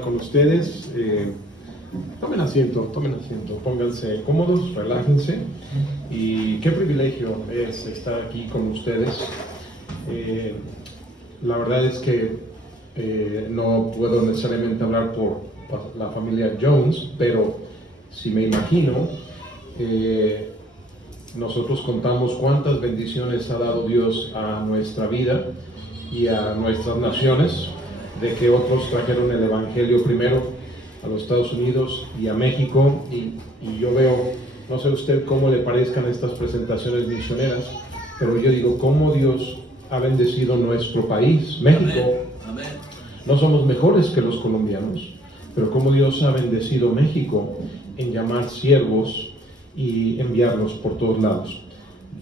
hablar con ustedes. Tomen asiento, pónganse cómodos, relájense. Y qué privilegio es estar aquí con ustedes. La verdad es que no puedo necesariamente hablar por la familia Jones, pero si me imagino, nosotros contamos cuántas bendiciones ha dado Dios a nuestra vida y a nuestras naciones, de que otros trajeron el Evangelio primero a los Estados Unidos y a México, y yo veo, no sé usted cómo le parezcan estas presentaciones misioneras, pero yo digo, cómo Dios ha bendecido nuestro país, México. Amén. No somos mejores que los colombianos, pero cómo Dios ha bendecido México en llamar siervos y enviarlos por todos lados.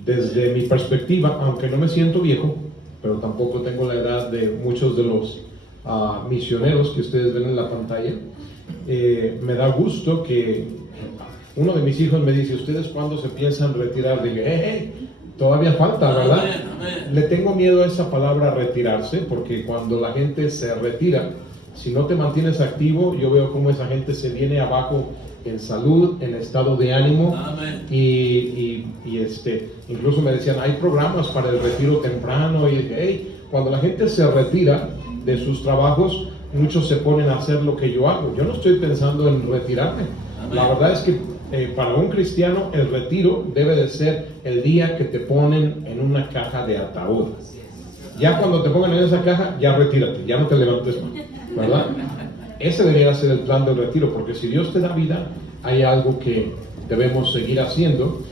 Desde mi perspectiva, aunque no me siento viejo, pero tampoco tengo la edad de muchos de los misioneros que ustedes ven en la pantalla, me da gusto que uno de mis hijos me dice, ¿ustedes cuándo se piensan retirar? Dije, todavía falta, ¿verdad? Amén, amén. Le tengo miedo a esa palabra retirarse, porque cuando la gente se retira, si no te mantienes activo, yo veo cómo esa gente se viene abajo en salud, en estado de ánimo. Amén. Incluso me decían, hay programas para el retiro temprano, y dije, cuando la gente se retira de sus trabajos, muchos se ponen a hacer lo que yo hago. Yo no estoy pensando en retirarme. Amén. La verdad es que para un cristiano el retiro debe de ser el día que te ponen en una caja de ataúd. Ya cuando te pongan en esa caja, ya retírate, ya no te levantes más, ¿verdad? Ese debería ser el plan del retiro, porque si Dios te da vida, hay algo que debemos seguir haciendo.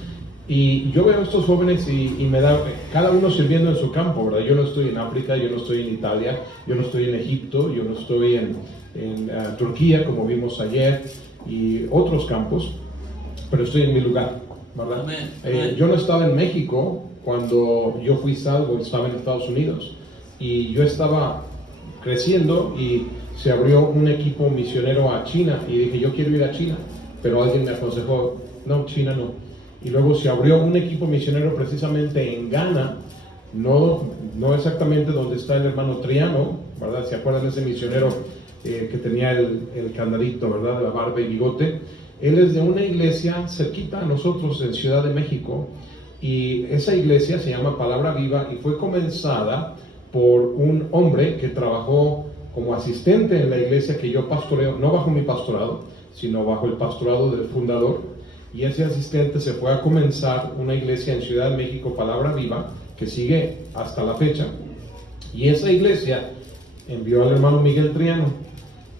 Y yo veo a estos jóvenes y me da, cada uno sirviendo en su campo, ¿verdad? Yo no estoy en África, yo no estoy en Italia, yo no estoy en Egipto, yo no estoy en Turquía, como vimos ayer, y otros campos, pero estoy en mi lugar, ¿verdad? Amén. Yo no estaba en México cuando yo fui salvo, estaba en Estados Unidos, y yo estaba creciendo y se abrió un equipo misionero a China, y dije, yo quiero ir a China, pero alguien me aconsejó, no, China no. Y luego se abrió un equipo misionero precisamente en Ghana, no exactamente donde está el hermano Triano, ¿verdad? ¿Se acuerdan de ese misionero que tenía el candadito, ¿verdad? De la barba y bigote. Él es de una iglesia cerquita a nosotros en Ciudad de México, y esa iglesia se llama Palabra Viva y fue comenzada por un hombre que trabajó como asistente en la iglesia que yo pastoreo, no bajo mi pastorado, sino bajo el pastorado del fundador. Y ese asistente se fue a comenzar una iglesia en Ciudad de México, Palabra Viva, que sigue hasta la fecha. Y esa iglesia envió al hermano Miguel Triano.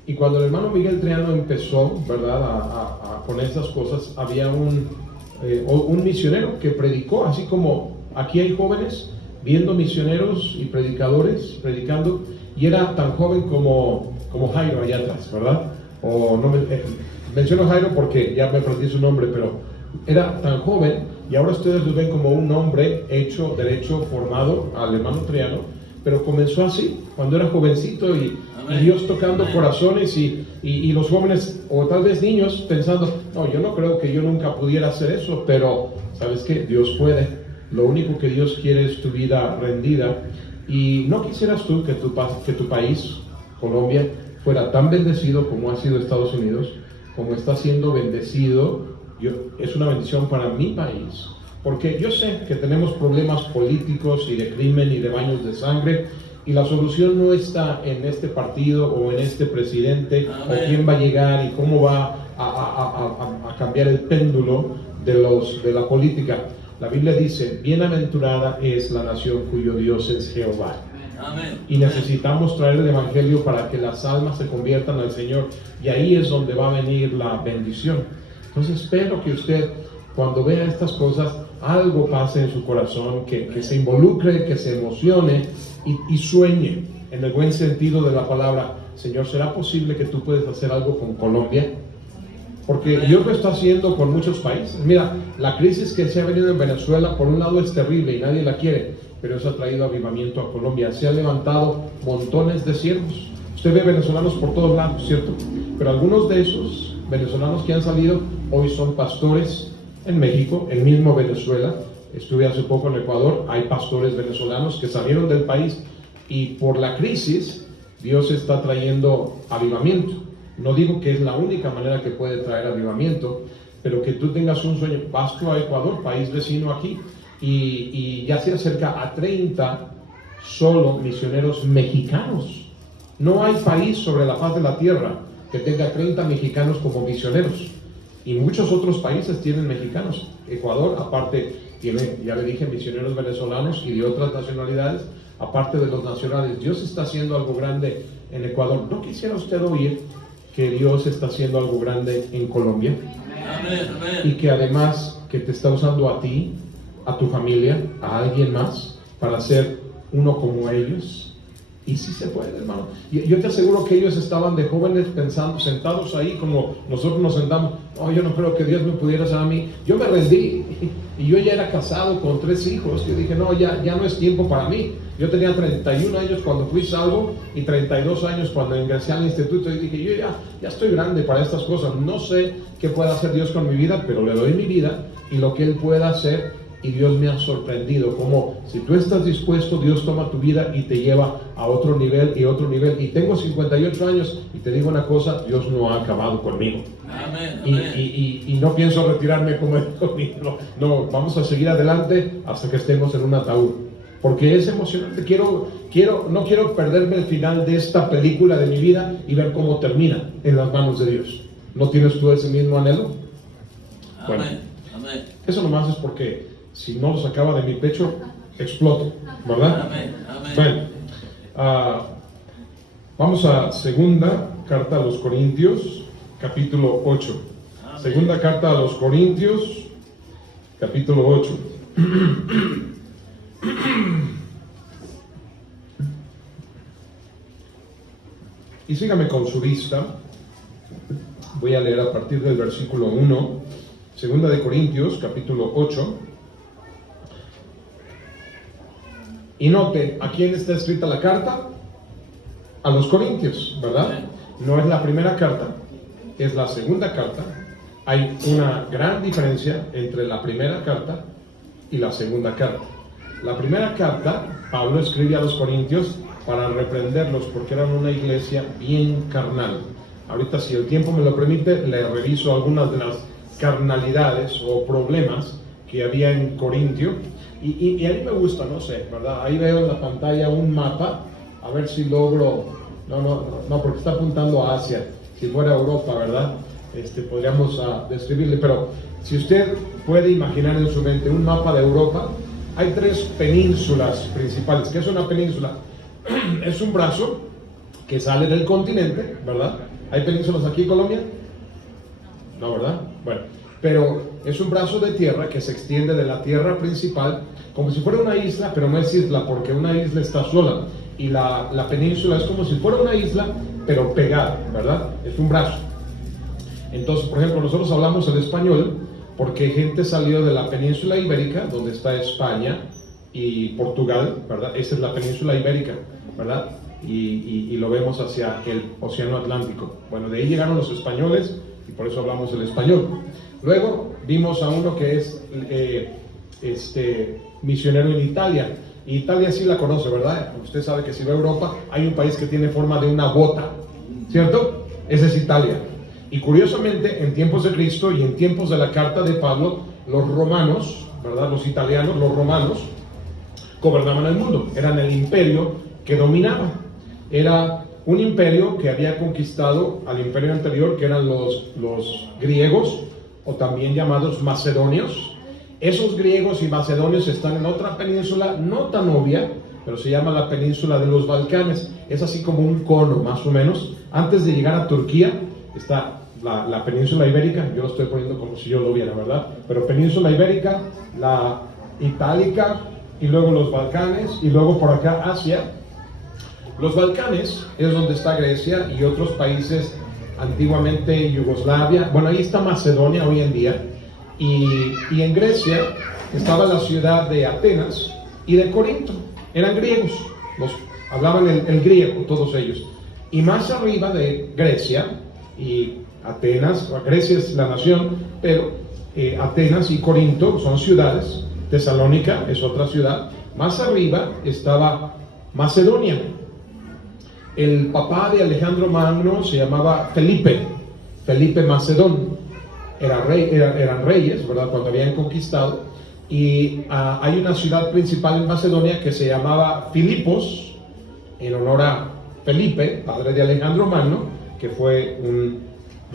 Y cuando el hermano Miguel Triano empezó, ¿verdad?, con esas cosas, había un misionero que predicó, así como aquí hay jóvenes viendo misioneros y predicadores predicando, y era tan joven como Jairo allá atrás, ¿verdad? O no menciono Jairo porque ya me perdí su nombre, pero era tan joven, y ahora ustedes lo ven como un hombre hecho, derecho, formado, al hermano Triano, pero comenzó así, cuando era jovencito, y Dios tocando corazones, y los jóvenes, o tal vez niños, pensando, no, yo no creo que yo nunca pudiera hacer eso, pero ¿sabes qué? Dios puede. Lo único que Dios quiere es tu vida rendida. Y no quisieras tú que tu país, Colombia, fuera tan bendecido como ha sido Estados Unidos, como está siendo bendecido. Es una bendición para mi país, porque yo sé que tenemos problemas políticos y de crimen y de baños de sangre, y la solución no está en este partido o en este presidente. Amén. O quién va a llegar y cómo va a cambiar el péndulo de la política. La Biblia dice, bienaventurada es la nación cuyo Dios es Jehová. Amén. Y necesitamos traer el Evangelio para que las almas se conviertan al Señor, y ahí es donde va a venir la bendición. Entonces espero que usted, cuando vea estas cosas, algo pase en su corazón, que se involucre, que se emocione y sueñe, en el buen sentido de la palabra. Señor, ¿será posible que tú puedas hacer algo con Colombia? Porque Dios lo está haciendo con muchos países. Mira, la crisis que se ha venido en Venezuela, por un lado es terrible y nadie la quiere, pero eso ha traído avivamiento a Colombia. Se han levantado montones de siervos. Usted ve venezolanos por todos lados, ¿cierto? Pero algunos de esos venezolanos que han salido hoy son pastores en México, en mismo Venezuela. Estuve hace poco en Ecuador, hay pastores venezolanos que salieron del país, y por la crisis Dios está trayendo avivamiento. No digo que es la única manera que puede traer avivamiento, pero que tú tengas un sueño. Vas tú a Ecuador, país vecino aquí, y ya se acerca a 30 solo misioneros mexicanos. No hay país sobre la faz de la tierra que tenga 30 mexicanos como misioneros. Y muchos otros países tienen mexicanos. Ecuador, aparte, tiene, ya le dije, misioneros venezolanos y de otras nacionalidades, aparte de los nacionales. Dios está haciendo algo grande en Ecuador. ¿No quisiera usted oír que Dios está haciendo algo grande en Colombia? Amén, amén. Y que además que te está usando a ti, a tu familia, a alguien más, para ser uno como ellos. Y sí se puede, hermano. Yo te aseguro que ellos estaban de jóvenes pensando, sentados ahí como nosotros nos sentamos. Oh, yo no creo que Dios me pudiera hacer a mí. Yo me rendí y yo ya era casado con 3 hijos. Yo dije, no, ya no es tiempo para mí. Yo tenía 31 años cuando fui salvo y 32 años cuando ingresé al instituto. Y dije, yo ya estoy grande para estas cosas. No sé qué puede hacer Dios con mi vida, pero le doy mi vida y lo que Él pueda hacer. Y Dios me ha sorprendido, como si tú estás dispuesto, Dios toma tu vida y te lleva a otro nivel y otro nivel. Y tengo 58 años y te digo una cosa, Dios no ha acabado conmigo. Amén, amén. Y no pienso retirarme como él conmigo. No, vamos a seguir adelante hasta que estemos en un ataúd. Porque es emocionante. No quiero perderme el final de esta película de mi vida y ver cómo termina en las manos de Dios. ¿No tienes tú ese mismo anhelo? Bueno, Amén, amén. eso nomás es porque si no lo sacaba de mi pecho, exploto, ¿verdad? Amén, amén. Bueno, vamos a segunda carta a los Corintios, capítulo 8. Amén. Segunda carta a los Corintios, capítulo 8. Y sígame con su vista. Voy a leer a partir del versículo 1, segunda de Corintios, capítulo 8. Y note, ¿a quién está escrita la carta? A los Corintios, ¿verdad? No es la primera carta, es la segunda carta. Hay una gran diferencia entre la primera carta y la segunda carta. La primera carta, Pablo escribe a los Corintios para reprenderlos porque eran una iglesia bien carnal. Ahorita, si el tiempo me lo permite, le reviso algunas de las carnalidades o problemas que había en Corintio. Y a mí me gusta, no sé, ¿verdad? Ahí veo en la pantalla un mapa, a ver si logro, no, porque está apuntando a Asia, si fuera Europa, ¿verdad? Podríamos describirle, pero si usted puede imaginar en su mente un mapa de Europa, hay 3 penínsulas principales. ¿Qué es una península? Es un brazo que sale del continente, ¿verdad? ¿Hay penínsulas aquí en Colombia? No, ¿verdad? Bueno, pero es un brazo de tierra que se extiende de la tierra principal como si fuera una isla, pero no es isla porque una isla está sola y la península es como si fuera una isla pero pegada, ¿verdad? Es un brazo. Entonces, por ejemplo, nosotros hablamos el español porque gente salió de la península ibérica, donde está España y Portugal, ¿verdad? Esta es la península ibérica, ¿verdad? Y lo vemos hacia el océano Atlántico. Bueno, de ahí llegaron los españoles y por eso hablamos el español. Luego vimos a uno que es misionero en Italia. Y Italia sí la conoce, ¿verdad? Usted sabe que si va a Europa hay un país que tiene forma de una bota, ¿cierto? Ese es Italia. Y curiosamente, en tiempos de Cristo y en tiempos de la carta de Pablo, los romanos, ¿verdad? Los italianos, los romanos, gobernaban el mundo. Eran el imperio que dominaba. Era un imperio que había conquistado al imperio anterior, que eran los griegos, o también llamados macedonios. Esos griegos y macedonios están en otra península no tan obvia, pero se llama la península de los Balcanes. Es así como un cono, más o menos. Antes de llegar a Turquía está la península ibérica. Yo lo estoy poniendo como si yo lo viera, ¿verdad? Pero península ibérica, la itálica, y luego los Balcanes, y luego por acá Asia. Los Balcanes es donde está Grecia y otros países, antiguamente Yugoslavia. Bueno, ahí está Macedonia hoy en día. Y en Grecia estaba la ciudad de Atenas y de Corinto. Eran griegos, hablaban el griego todos ellos. Y más arriba de Grecia y Atenas, Grecia es la nación, pero Atenas y Corinto son ciudades. Tesalónica es otra ciudad. Más arriba estaba Macedonia. El papá de Alejandro Magno se llamaba Felipe Macedón. Eran reyes, ¿verdad? Cuando habían conquistado. Y hay una ciudad principal en Macedonia que se llamaba Filipos, en honor a Felipe, padre de Alejandro Magno, que fue un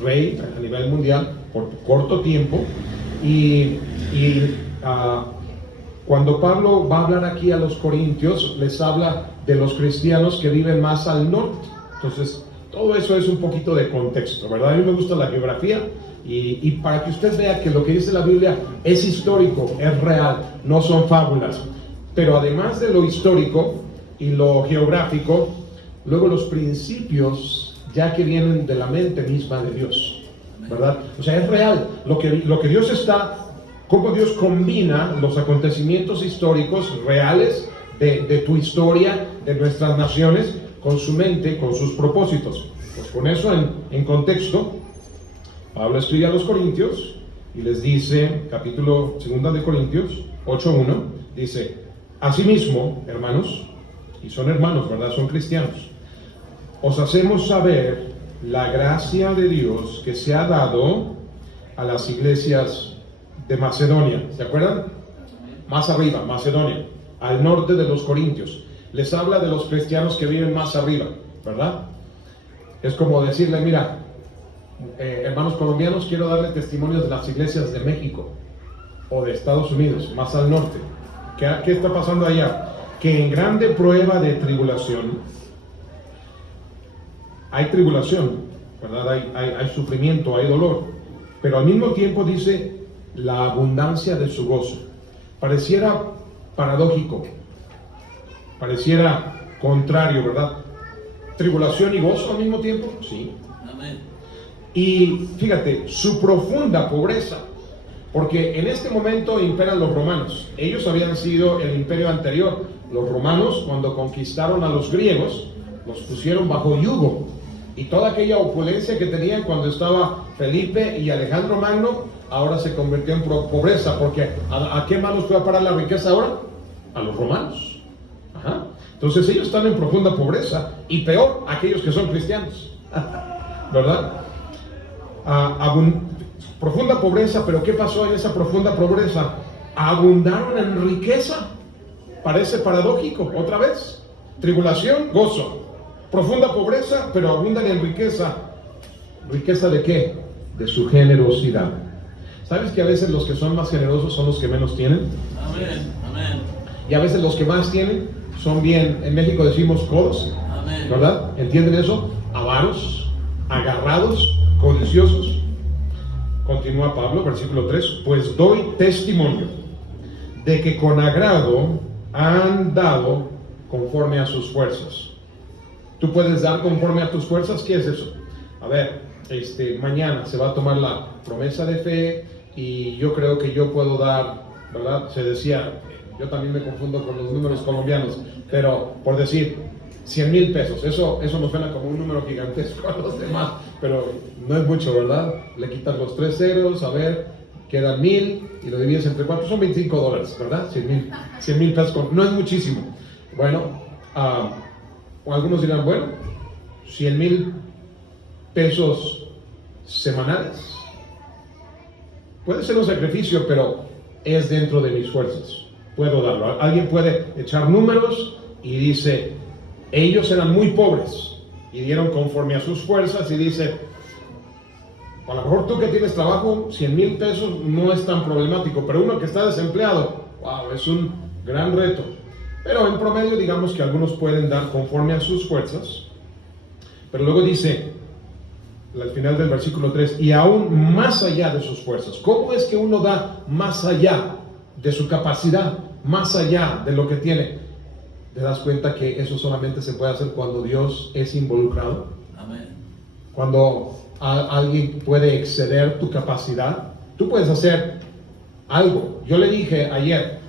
rey a nivel mundial por corto tiempo. Cuando Pablo va a hablar aquí a los corintios, les habla de los cristianos que viven más al norte. Entonces, todo eso es un poquito de contexto, ¿verdad? A mí me gusta la geografía y para que usted vea que lo que dice la Biblia es histórico, es real, no son fábulas. Pero además de lo histórico y lo geográfico, luego los principios ya que vienen de la mente misma de Dios, ¿verdad? O sea, es real. Lo que Dios está, cómo Dios combina los acontecimientos históricos reales de tu historia, de nuestras naciones, con su mente, con sus propósitos. Pues con eso en contexto, Pablo escribe a los Corintios y les dice, capítulo 2 de Corintios 8:1, dice: asimismo, hermanos, y son hermanos, ¿verdad? Son cristianos, os hacemos saber la gracia de Dios que se ha dado a las iglesias de Macedonia. ¿Se acuerdan? Más arriba, Macedonia, al norte de los Corintios. Les habla de los cristianos que viven más arriba, ¿verdad? Es como decirle, mira, hermanos colombianos, quiero darle testimonios de las iglesias de México o de Estados Unidos, más al norte. ¿Qué está pasando allá? Que en grande prueba de tribulación, hay tribulación, ¿verdad? Hay sufrimiento, hay dolor, pero al mismo tiempo dice la abundancia de su gozo. Pareciera paradójico, pareciera contrario, ¿verdad? Tribulación y gozo al mismo tiempo, sí. Amén. Y fíjate, su profunda pobreza, porque en este momento imperan los romanos. Ellos habían sido el imperio anterior. Los romanos, cuando conquistaron a los griegos, los pusieron bajo yugo, y toda aquella opulencia que tenían cuando estaba Felipe y Alejandro Magno, ahora se convirtió en pobreza, porque ¿a qué manos fue a parar la riqueza ahora? A los romanos. Ajá. Entonces ellos están en profunda pobreza, y peor aquellos que son cristianos, ¿verdad? Profunda pobreza, pero ¿qué pasó en esa profunda pobreza? Abundaron en riqueza. Parece paradójico, otra vez. Tribulación, gozo. Profunda pobreza, pero abundan en riqueza. ¿Riqueza de qué? De su generosidad. ¿Sabes que a veces los que son más generosos son los que menos tienen? Amén. Amén. Y a veces los que más tienen son bien, en México decimos codos, Amén. ¿verdad? ¿Entienden eso? Avaros, agarrados, codiciosos. Continúa Pablo, versículo 3: pues doy testimonio de que con agrado han dado conforme a sus fuerzas. ¿Tú puedes dar conforme a tus fuerzas? ¿Qué es eso? A ver, mañana se va a tomar la promesa de fe, y yo creo que yo puedo dar, ¿verdad? Se decía, yo también me confundo con los números colombianos, pero por decir 100,000 pesos, eso nos suena como un número gigantesco a los demás, pero no es mucho, ¿verdad? Le quitas los 3 ceros, a ver, quedan 1,000 y lo divides entre 4, son $25, ¿verdad? 100,000 pesos, no es muchísimo. Bueno, o algunos dirán, bueno, 100,000 pesos semanales puede ser un sacrificio, pero es dentro de mis fuerzas, puedo darlo. Alguien puede echar números y dice, ellos eran muy pobres y dieron conforme a sus fuerzas, y dice, a lo mejor tú que tienes trabajo, 100,000 pesos no es tan problemático, pero uno que está desempleado, wow, es un gran reto. Pero en promedio, digamos que algunos pueden dar conforme a sus fuerzas. Pero luego dice, al final del versículo 3, y aún más allá de sus fuerzas. ¿Cómo es que uno da más allá de su capacidad, más allá de lo que tiene? ¿Te das cuenta que eso solamente se puede hacer cuando Dios es involucrado? Amén. Cuando alguien puede exceder tu capacidad, tú puedes hacer algo. Yo le dije ayer,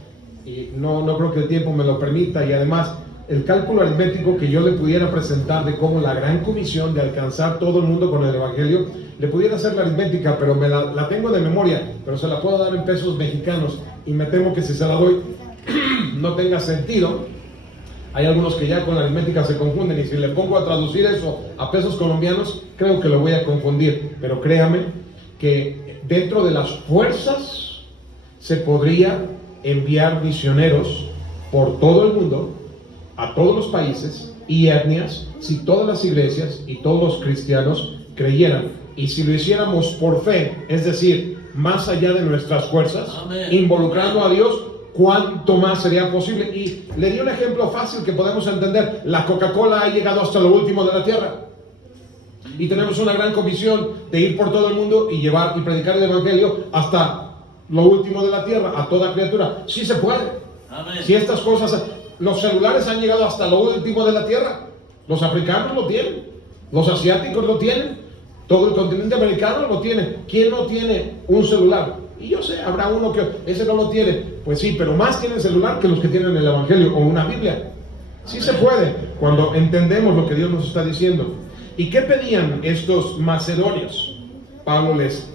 y no creo que el tiempo me lo permita, y además el cálculo aritmético que yo le pudiera presentar de cómo la gran comisión de alcanzar todo el mundo con el evangelio, le pudiera hacer la aritmética, pero la tengo de memoria, pero se la puedo dar en pesos mexicanos, y me temo que si se la doy no tenga sentido. Hay algunos que ya con la aritmética se confunden y si le pongo a traducir eso a pesos colombianos, creo que lo voy a confundir. Pero créame que dentro de las fuerzas se podría enviar misioneros por todo el mundo, a todos los países y etnias, si todas las iglesias y todos los cristianos creyeran. Y si lo hiciéramos por fe, es decir, más allá de nuestras fuerzas, Amén. involucrando a Dios, ¿cuánto más sería posible? Y le di un ejemplo fácil que podemos entender. La Coca-Cola ha llegado hasta lo último de la tierra. Y tenemos una gran comisión de ir por todo el mundo y llevar y predicar el evangelio hasta lo último de la tierra, a toda criatura. Sí se puede. Amén. Si estas cosas, los celulares han llegado hasta lo último de la tierra. Los africanos lo tienen, los asiáticos lo tienen, todo el continente americano lo tiene. ¿Quién no tiene un celular? Y yo sé, habrá uno que ese no lo tiene. Pues sí, pero más tienen celular que los que tienen el evangelio o una Biblia. Sí se puede, cuando entendemos lo que Dios nos está diciendo. ¿Y qué pedían estos macedonios? Pablo les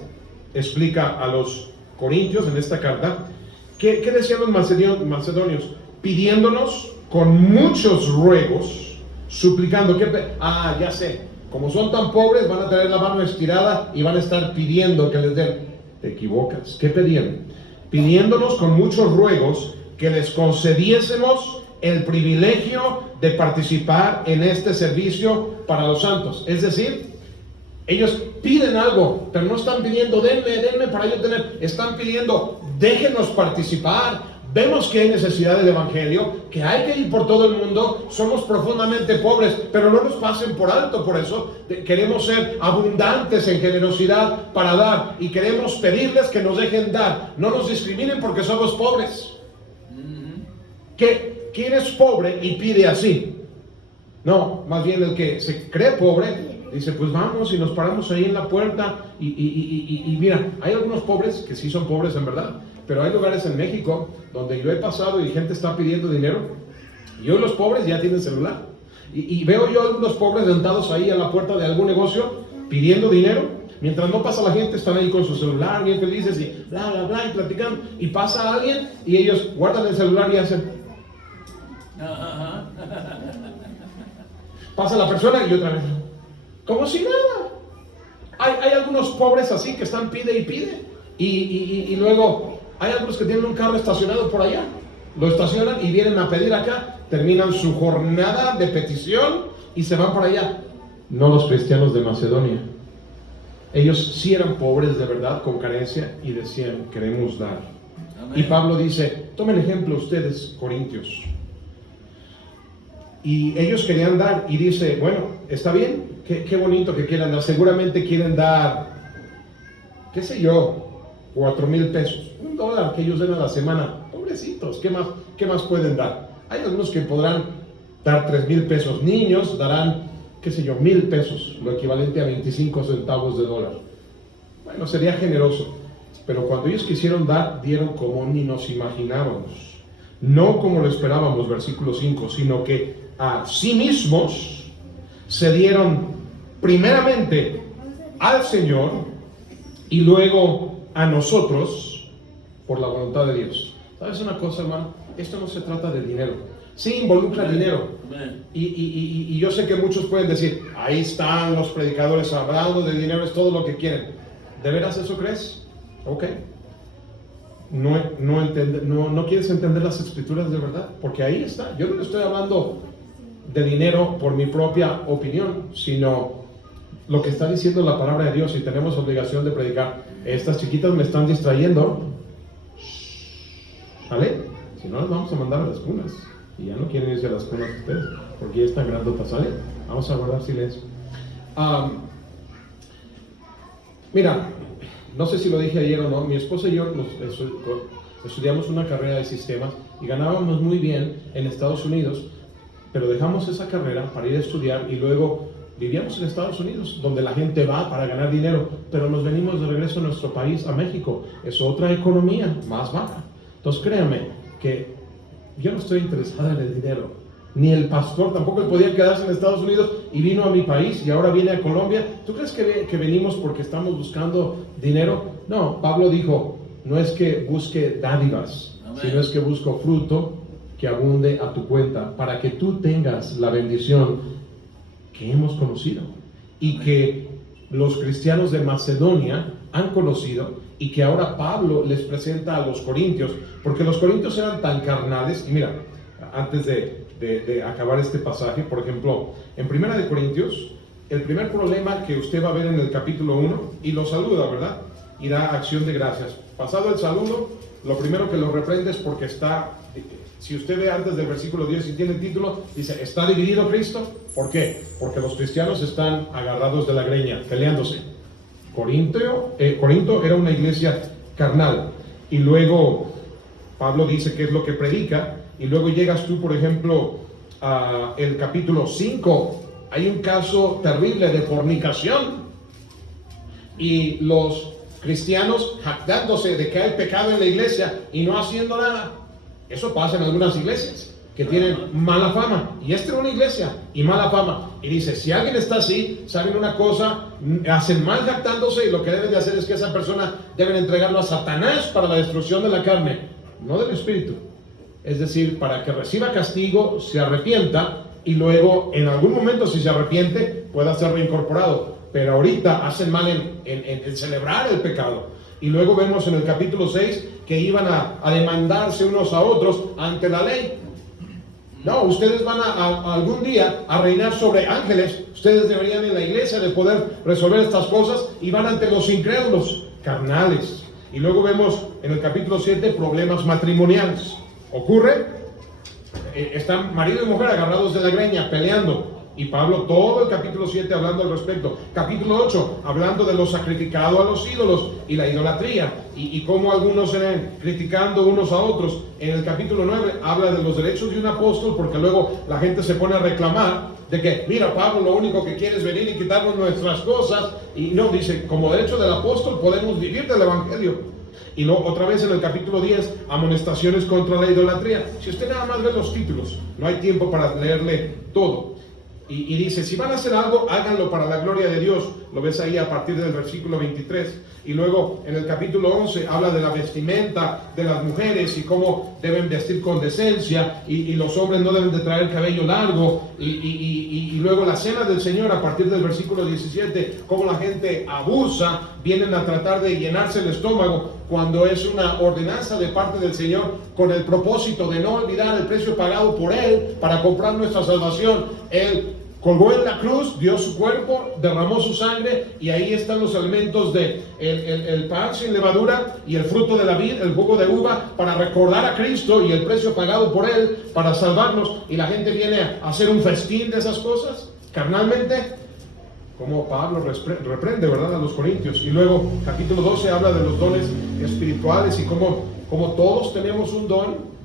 explica a los corintios en esta carta. ¿Qué decían los macedonios? Pidiéndonos con muchos ruegos, suplicando. Ya sé, como son tan pobres, van a tener la mano estirada y van a estar pidiendo que les den. Te equivocas. ¿Qué pedían? Pidiéndonos con muchos ruegos que les concediésemos el privilegio de participar en este servicio para los santos. Es decir, ellos piden algo, pero no están pidiendo, denme para yo tener. Están pidiendo, déjenos participar. Vemos que hay necesidad del evangelio, que hay que ir por todo el mundo. Somos profundamente pobres, pero no nos pasen por alto. Por eso queremos ser abundantes en generosidad para dar, y queremos pedirles que nos dejen dar. No nos discriminen porque somos pobres. ¿Quién es pobre y pide así? No, más bien el que se cree pobre dice, pues vamos y nos paramos ahí en la puerta y mira, hay algunos pobres que sí son pobres en verdad, pero hay lugares en México donde yo he pasado y gente está pidiendo dinero y hoy los pobres ya tienen celular y veo yo a algunos pobres sentados ahí a la puerta de algún negocio pidiendo dinero. Mientras no pasa la gente, están ahí con su celular bien felices y bla bla bla y platicando, y pasa alguien y ellos guardan el celular y hacen. Pasa la persona y otra vez como si nada. Hay algunos pobres así que están pide y pide y luego hay algunos que tienen un carro estacionado por allá, lo estacionan y vienen a pedir acá, terminan su jornada de petición y se van para allá. No los cristianos de Macedonia. Ellos sí eran pobres de verdad, con carencia, y decían, queremos dar. Amén. Y Pablo dice, tomen ejemplo ustedes, corintios. Y ellos querían dar, y dice, bueno, está bien, qué bonito que quieran dar. Seguramente quieren dar, qué sé yo, 4,000 pesos, $1 que ellos den a la semana. Pobrecitos, ¿qué más pueden dar? Hay algunos que podrán dar 3,000 pesos. Niños darán, qué sé yo, 1,000 pesos, lo equivalente a 25 centavos de dólar. Bueno, sería generoso. Pero cuando ellos quisieron dar, dieron como ni nos imaginábamos. No como lo esperábamos, versículo 5, sino que a sí mismos se dieron primeramente al Señor y luego a nosotros por la voluntad de Dios. ¿Sabes una cosa, hermano? Esto no se trata de dinero. Sí involucra dinero. Y yo sé que muchos pueden decir, ahí están los predicadores hablando de dinero, es todo lo que quieren. ¿De veras eso crees? Ok. No quieres entender las escrituras de verdad, porque ahí está. Yo no le estoy hablando de dinero por mi propia opinión, sino lo que está diciendo la palabra de Dios, y tenemos obligación de predicar. Estas chiquitas me están distrayendo, ¿vale? Si no, las vamos a mandar a las cunas, y ya no quieren irse a las cunas ustedes, porque ya están grandotas, ¿sale? Vamos a guardar silencio. Mira, no sé si lo dije ayer o no, mi esposa y yo estudiamos una carrera de sistemas y ganábamos muy bien en Estados Unidos, pero dejamos esa carrera para ir a estudiar y luego vivíamos en Estados Unidos, donde la gente va para ganar dinero, pero nos venimos de regreso a nuestro país, a México. Es otra economía, más baja. Entonces créame que yo no estoy interesado en el dinero, ni el pastor, tampoco él podía quedarse en Estados Unidos y vino a mi país y ahora viene a Colombia. ¿Tú crees que venimos porque estamos buscando dinero? No, Pablo dijo, no es que busque dádivas, Amén, sino es que busco fruto que abunde a tu cuenta, para que tú tengas la bendición que hemos conocido y que los cristianos de Macedonia han conocido y que ahora Pablo les presenta a los corintios, porque los corintios eran tan carnales. Y mira, antes de acabar este pasaje, por ejemplo, en Primera de Corintios, el primer problema que usted va a ver en el capítulo 1, y lo saluda, ¿verdad? Y da acción de gracias. Pasado el saludo, lo primero que lo reprende es porque está, si usted ve antes del versículo 10 y tiene el título, dice, ¿está dividido Cristo? ¿Por qué? Porque los cristianos están agarrados de la greña, peleándose. Corinto era una iglesia carnal. Y luego Pablo dice qué es lo que predica. Y luego llegas tú, por ejemplo, a el capítulo 5. Hay un caso terrible de fornicación. Y los cristianos jactándose de que hay pecado en la iglesia y no haciendo nada. Eso pasa en algunas iglesias que tienen mala fama. Y esta era una iglesia y mala fama. Y dice, si alguien está así, saben una cosa, hacen mal jactándose, y lo que deben de hacer es que esa persona deben entregarlo a Satanás para la destrucción de la carne, no del espíritu. Es decir, para que reciba castigo, se arrepienta, y luego en algún momento, si se arrepiente, pueda ser reincorporado. Pero ahorita hacen mal en celebrar el pecado. Y luego vemos en el capítulo 6 que iban a demandarse unos a otros ante la ley. No, ustedes van a algún día a reinar sobre ángeles. Ustedes deberían en la iglesia de poder resolver estas cosas, y van ante los incrédulos carnales. Y luego vemos en el capítulo 7 problemas matrimoniales. Ocurre, están marido y mujer agarrados de la greña, peleando. Y Pablo todo el capítulo 7 hablando al respecto. Capítulo 8 hablando de lo sacrificado a los ídolos y la idolatría, y cómo algunos se ven criticando unos a otros. En el capítulo 9 habla de los derechos de un apóstol, porque luego la gente se pone a reclamar de que, mira, Pablo lo único que quiere es venir y quitarnos nuestras cosas. Y no, dice, como derecho del apóstol podemos vivir del evangelio. Y luego otra vez en el capítulo 10, amonestaciones contra la idolatría. Si usted nada más ve los títulos, no hay tiempo para leerle todo. Y dice, si van a hacer algo, háganlo para la gloria de Dios. Lo ves ahí a partir del versículo 23. Y luego en el capítulo 11 habla de la vestimenta de las mujeres y cómo deben vestir con decencia, y los hombres no deben de traer cabello largo. Y luego la cena del Señor a partir del versículo 17, cómo la gente abusa, vienen a tratar de llenarse el estómago, cuando es una ordenanza de parte del Señor con el propósito de no olvidar el precio pagado por Él para comprar nuestra salvación. Él colgó en la cruz, dio su cuerpo, derramó su sangre, y ahí están los elementos de el pan sin levadura y el fruto de la vid, el jugo de uva, para recordar a Cristo y el precio pagado por Él para salvarnos. Y la gente viene a hacer un festín de esas cosas carnalmente, como Pablo reprende, ¿verdad?, a los corintios. Y luego capítulo 12 habla de los dones espirituales y cómo todos tenemos un don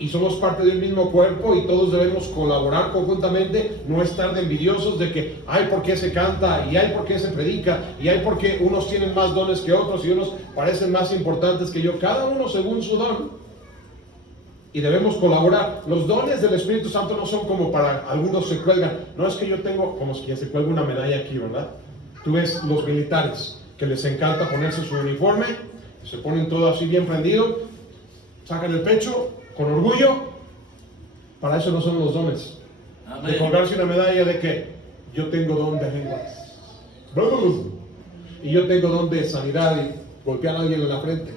y somos parte del mismo cuerpo, y todos debemos colaborar conjuntamente, no estar de envidiosos de que hay por qué se canta, y hay por qué se predica, y hay por qué unos tienen más dones que otros y unos parecen más importantes que yo, cada uno según su don. Y debemos colaborar. Los dones del Espíritu Santo no son como para algunos se cuelgan. No es que yo tengo, como si se cuelga una medalla aquí, ¿verdad? Tú ves los militares que les encanta ponerse su uniforme, se ponen todo así bien prendido, sacan el pecho con orgullo. Para eso no son los dones. Amén. De colgarse una medalla de que yo tengo don de lenguas, y yo tengo don de sanidad y golpear a alguien en la frente,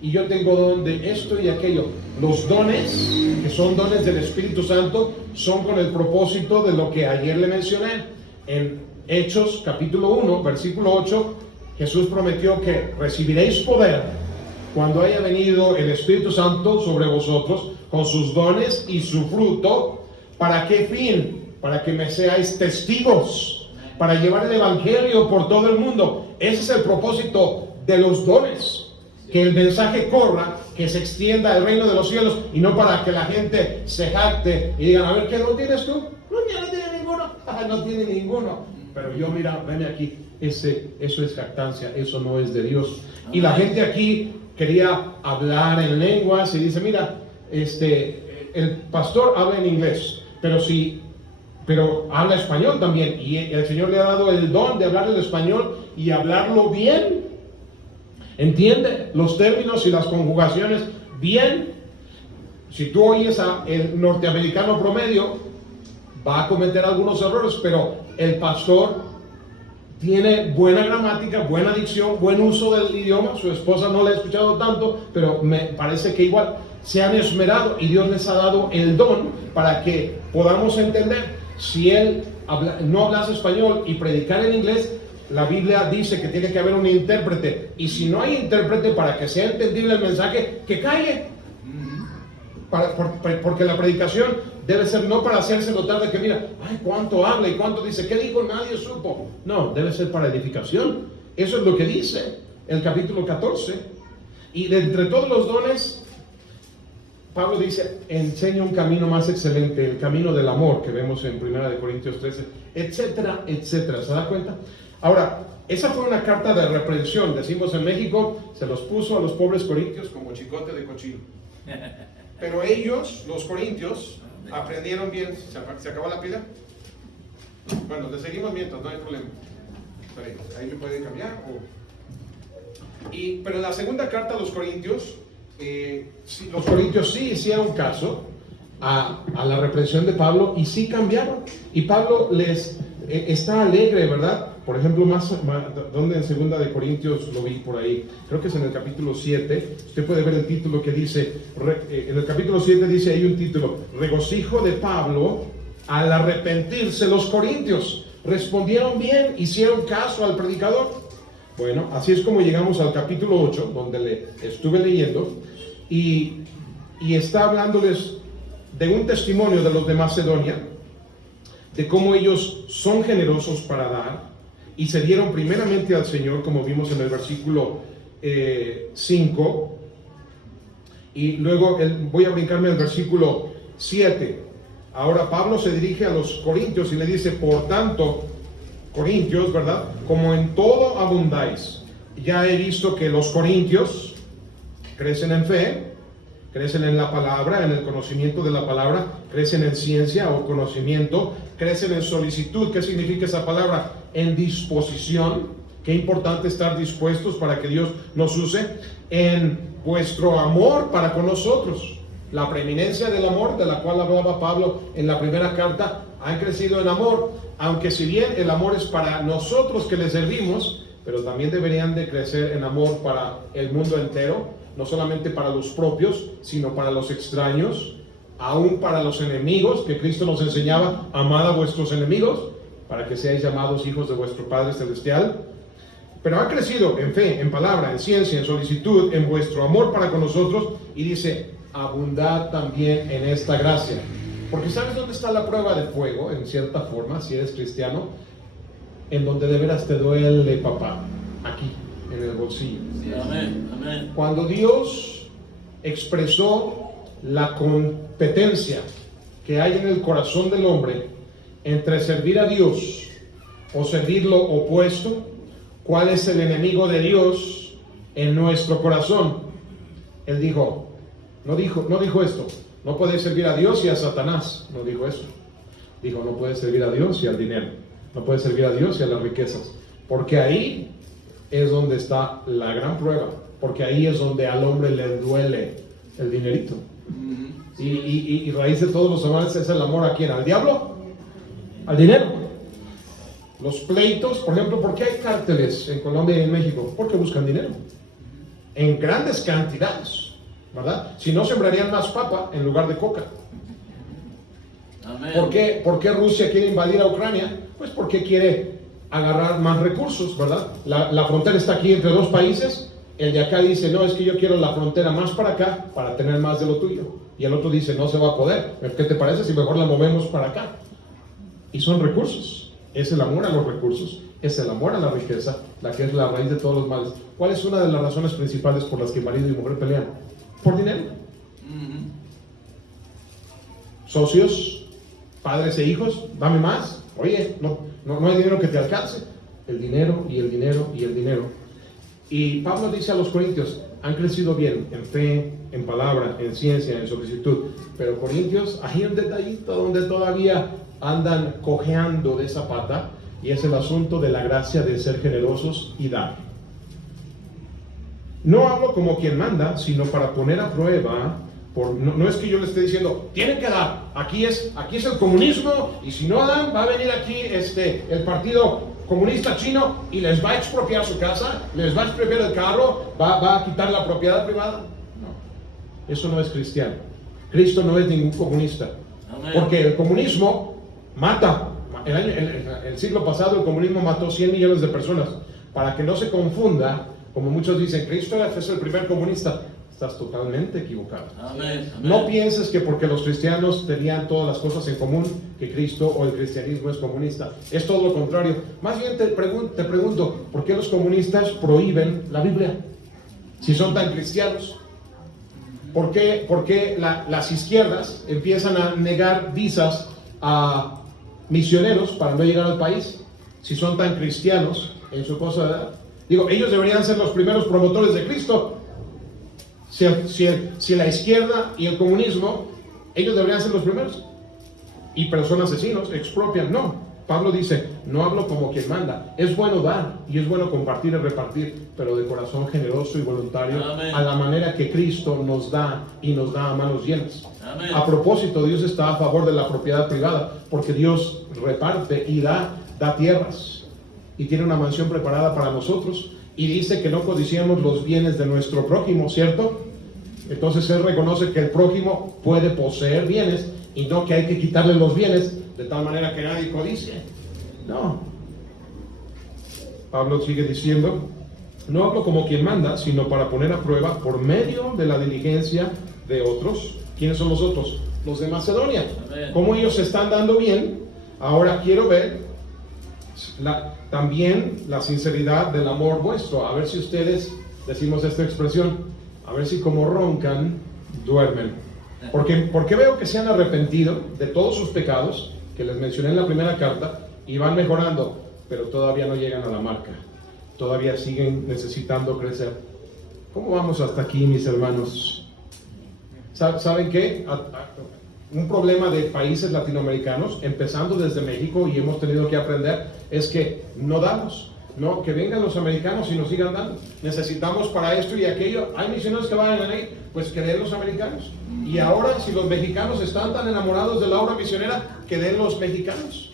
y yo tengo don de esto y aquello. Los dones, que son dones del Espíritu Santo, son con el propósito de lo que ayer le mencioné. En Hechos capítulo 1, versículo 8, Jesús prometió que recibiréis poder cuando haya venido el Espíritu Santo sobre vosotros, con sus dones y su fruto. ¿Para qué fin? Para que me seáis testigos, para llevar el evangelio por todo el mundo. Ese es el propósito de los dones, que el mensaje corra, que se extienda el reino de los cielos, y no para que la gente se jacte y digan, a ver, ¿qué don tienes tú? No, ya no tiene ninguno. No tiene ninguno. Pero yo, mira, venme aquí. Eso es jactancia, eso no es de Dios. Y la gente aquí quería hablar en lenguas y dice, mira, el pastor habla en inglés, pero habla español también, y el Señor le ha dado el don de hablar el español y hablarlo bien. Entiende los términos y las conjugaciones bien. Si tú oyes a el norteamericano promedio, va a cometer algunos errores, pero el pastor tiene buena gramática, buena dicción, buen uso del idioma. Su esposa no le ha escuchado tanto, pero me parece que igual se han esmerado y Dios les ha dado el don para que podamos entender. Si él no hablase español y predicar en inglés, la Biblia dice que tiene que haber un intérprete, y si no hay intérprete, para que sea entendible el mensaje, que calle. Porque la predicación debe ser no para hacerse notar de que mira, ay, cuánto habla y cuánto dice, ¿qué dijo? Nadie supo. No, debe ser para edificación. Eso es lo que dice el capítulo 14. Y de entre todos los dones, Pablo dice, enseña un camino más excelente, el camino del amor, que vemos en 1 Corintios 13, etcétera, etcétera. ¿Se da cuenta? Ahora, esa fue una carta de reprensión. Decimos en México, se los puso a los pobres corintios como chicote de cochino. Pero ellos, los corintios, aprendieron bien. ¿Se acabó la pila? Bueno, le seguimos mientras, no hay problema. Ahí me puede cambiar. Pero en la segunda carta a los corintios, los corintios sí hicieron caso a la reprensión de Pablo y sí cambiaron. Y Pablo les está alegre, ¿verdad? Por ejemplo, donde en 2 de Corintios lo vi por ahí, creo que es en el capítulo 7, usted puede ver el título que dice, en el capítulo 7 dice ahí un título, regocijo de Pablo al arrepentirse los corintios. Respondieron bien, hicieron caso al predicador. Bueno, así es como llegamos al capítulo 8, donde le estuve leyendo, y está hablándoles de un testimonio de los de Macedonia, de cómo ellos son generosos para dar, y se dieron primeramente al Señor, como vimos en el versículo 5, y luego voy a brincarme al versículo 7. Ahora Pablo se dirige a los corintios y le dice, por tanto, corintios, ¿verdad? Como en todo abundáis. Ya he visto que los corintios crecen en fe, crecen en la palabra, en el conocimiento de la palabra, crecen en ciencia o conocimiento, crecen en solicitud. ¿Qué significa esa palabra? En disposición. Qué importante estar dispuestos para que Dios nos use. En vuestro amor para con nosotros. La preeminencia del amor, de la cual hablaba Pablo en la primera carta, han crecido en amor, aunque si bien el amor es para nosotros que le servimos, pero también deberían de crecer en amor para el mundo entero, no solamente para los propios, sino para los extraños, aún para los enemigos, que Cristo nos enseñaba, amad a vuestros enemigos, para que seáis llamados hijos de vuestro Padre Celestial. Pero ha crecido en fe, en palabra, en ciencia, en solicitud, en vuestro amor para con nosotros, y dice, abundad también en esta gracia. Porque ¿sabes dónde está la prueba de fuego? En cierta forma, si eres cristiano, en donde de veras te duele, papá, aquí, en el bolsillo. Sí, amén, amén. Cuando Dios expresó la competencia que hay en el corazón del hombre entre servir a Dios o servir lo opuesto, ¿cuál es el enemigo de Dios en nuestro corazón? Él dijo, no dijo esto, no puedes servir a Dios y a Satanás, no dijo eso. Dijo, no puedes servir a Dios y al dinero, no puedes servir a Dios y a las riquezas, porque ahí es donde está la gran prueba, porque ahí es donde al hombre le duele el dinerito. Y raíz de todos los amores es el amor. ¿A quién? ¿Al diablo? ¿Al dinero? Los pleitos, por ejemplo, ¿por qué hay cárteles en Colombia y en México? Porque buscan dinero en grandes cantidades, ¿verdad? Si no, sembrarían más papa en lugar de coca. Amén. ¿Por qué Rusia quiere invadir a Ucrania? Pues porque quiere agarrar más recursos, ¿verdad? La frontera está aquí entre dos países. El de acá dice, no, es que yo quiero la frontera más para acá para tener más de lo tuyo. Y el otro dice, no se va a poder. ¿Qué te parece si mejor la movemos para acá? Y son recursos. Es el amor a los recursos, es el amor a la riqueza, la que es la raíz de todos los males. ¿Cuál es una de las razones principales por las que marido y mujer pelean? Por dinero. Socios, padres e hijos, dame más. Oye, no hay dinero que te alcance. El dinero y el dinero y el dinero. Y Pablo dice a los corintios, han crecido bien en fe, en palabra, en ciencia, en solicitud. Pero corintios, hay un detallito donde todavía andan cojeando de esa pata, y es el asunto de la gracia de ser generosos y dar. No hablo como quien manda, sino para poner a prueba No es que yo le esté diciendo, tienen que dar, aquí es el comunismo, y si no dan, va a venir aquí el partido comunista chino y les va a expropiar su casa, les va a expropiar el carro, va a quitar la propiedad privada. No, eso no es cristiano. Cristo no es ningún comunista. Amén. Porque el comunismo mata. El siglo pasado el comunismo mató 100 millones de personas. Para que no se confunda, como muchos dicen, Cristo es el primer comunista. Estás totalmente equivocado. Amén. Amén. No pienses que porque los cristianos tenían todas las cosas en común, que Cristo o el cristianismo es comunista. Es todo lo contrario. Más bien te pregunto, ¿por qué los comunistas prohíben la Biblia? Si son tan cristianos. ¿Por qué las izquierdas empiezan a negar visas a misioneros para no llegar al país? Si son tan cristianos en su cosa de edad. Digo, ellos deberían ser los primeros promotores de Cristo. Si la izquierda y el comunismo, ellos deberían ser los primeros. Pero son asesinos, expropian. No, Pablo dice, no hablo como quien manda. Es bueno dar y es bueno compartir y repartir, pero de corazón generoso y voluntario. Amén. A la manera que Cristo nos da y nos da a manos llenas. Amén. A propósito, Dios está a favor de la propiedad privada, porque Dios reparte y da tierras y tiene una mansión preparada para nosotros, y dice que no codiciemos los bienes de nuestro prójimo, ¿cierto? Entonces Él reconoce que el prójimo puede poseer bienes y no que hay que quitarle los bienes de tal manera que nadie codicie. No. Pablo sigue diciendo, no hablo como quien manda, sino para poner a prueba por medio de la diligencia de otros. ¿Quiénes son los otros? Los de Macedonia. Amén. Como ellos se están dando bien, ahora quiero ver también la sinceridad del amor vuestro. A ver si ustedes, decimos esta expresión, a ver si como roncan, duermen. Porque veo que se han arrepentido de todos sus pecados, que les mencioné en la primera carta, y van mejorando, pero todavía no llegan a la marca. Todavía siguen necesitando crecer. ¿Cómo vamos hasta aquí, mis hermanos? ¿Saben qué? Un problema de países latinoamericanos, empezando desde México, y hemos tenido que aprender, es que no damos. No, que vengan los americanos y nos sigan dando. Necesitamos para esto y aquello. Hay misioneros que van a ir, pues que den los americanos. Y ahora, si los mexicanos están tan enamorados de la obra misionera, que den los mexicanos.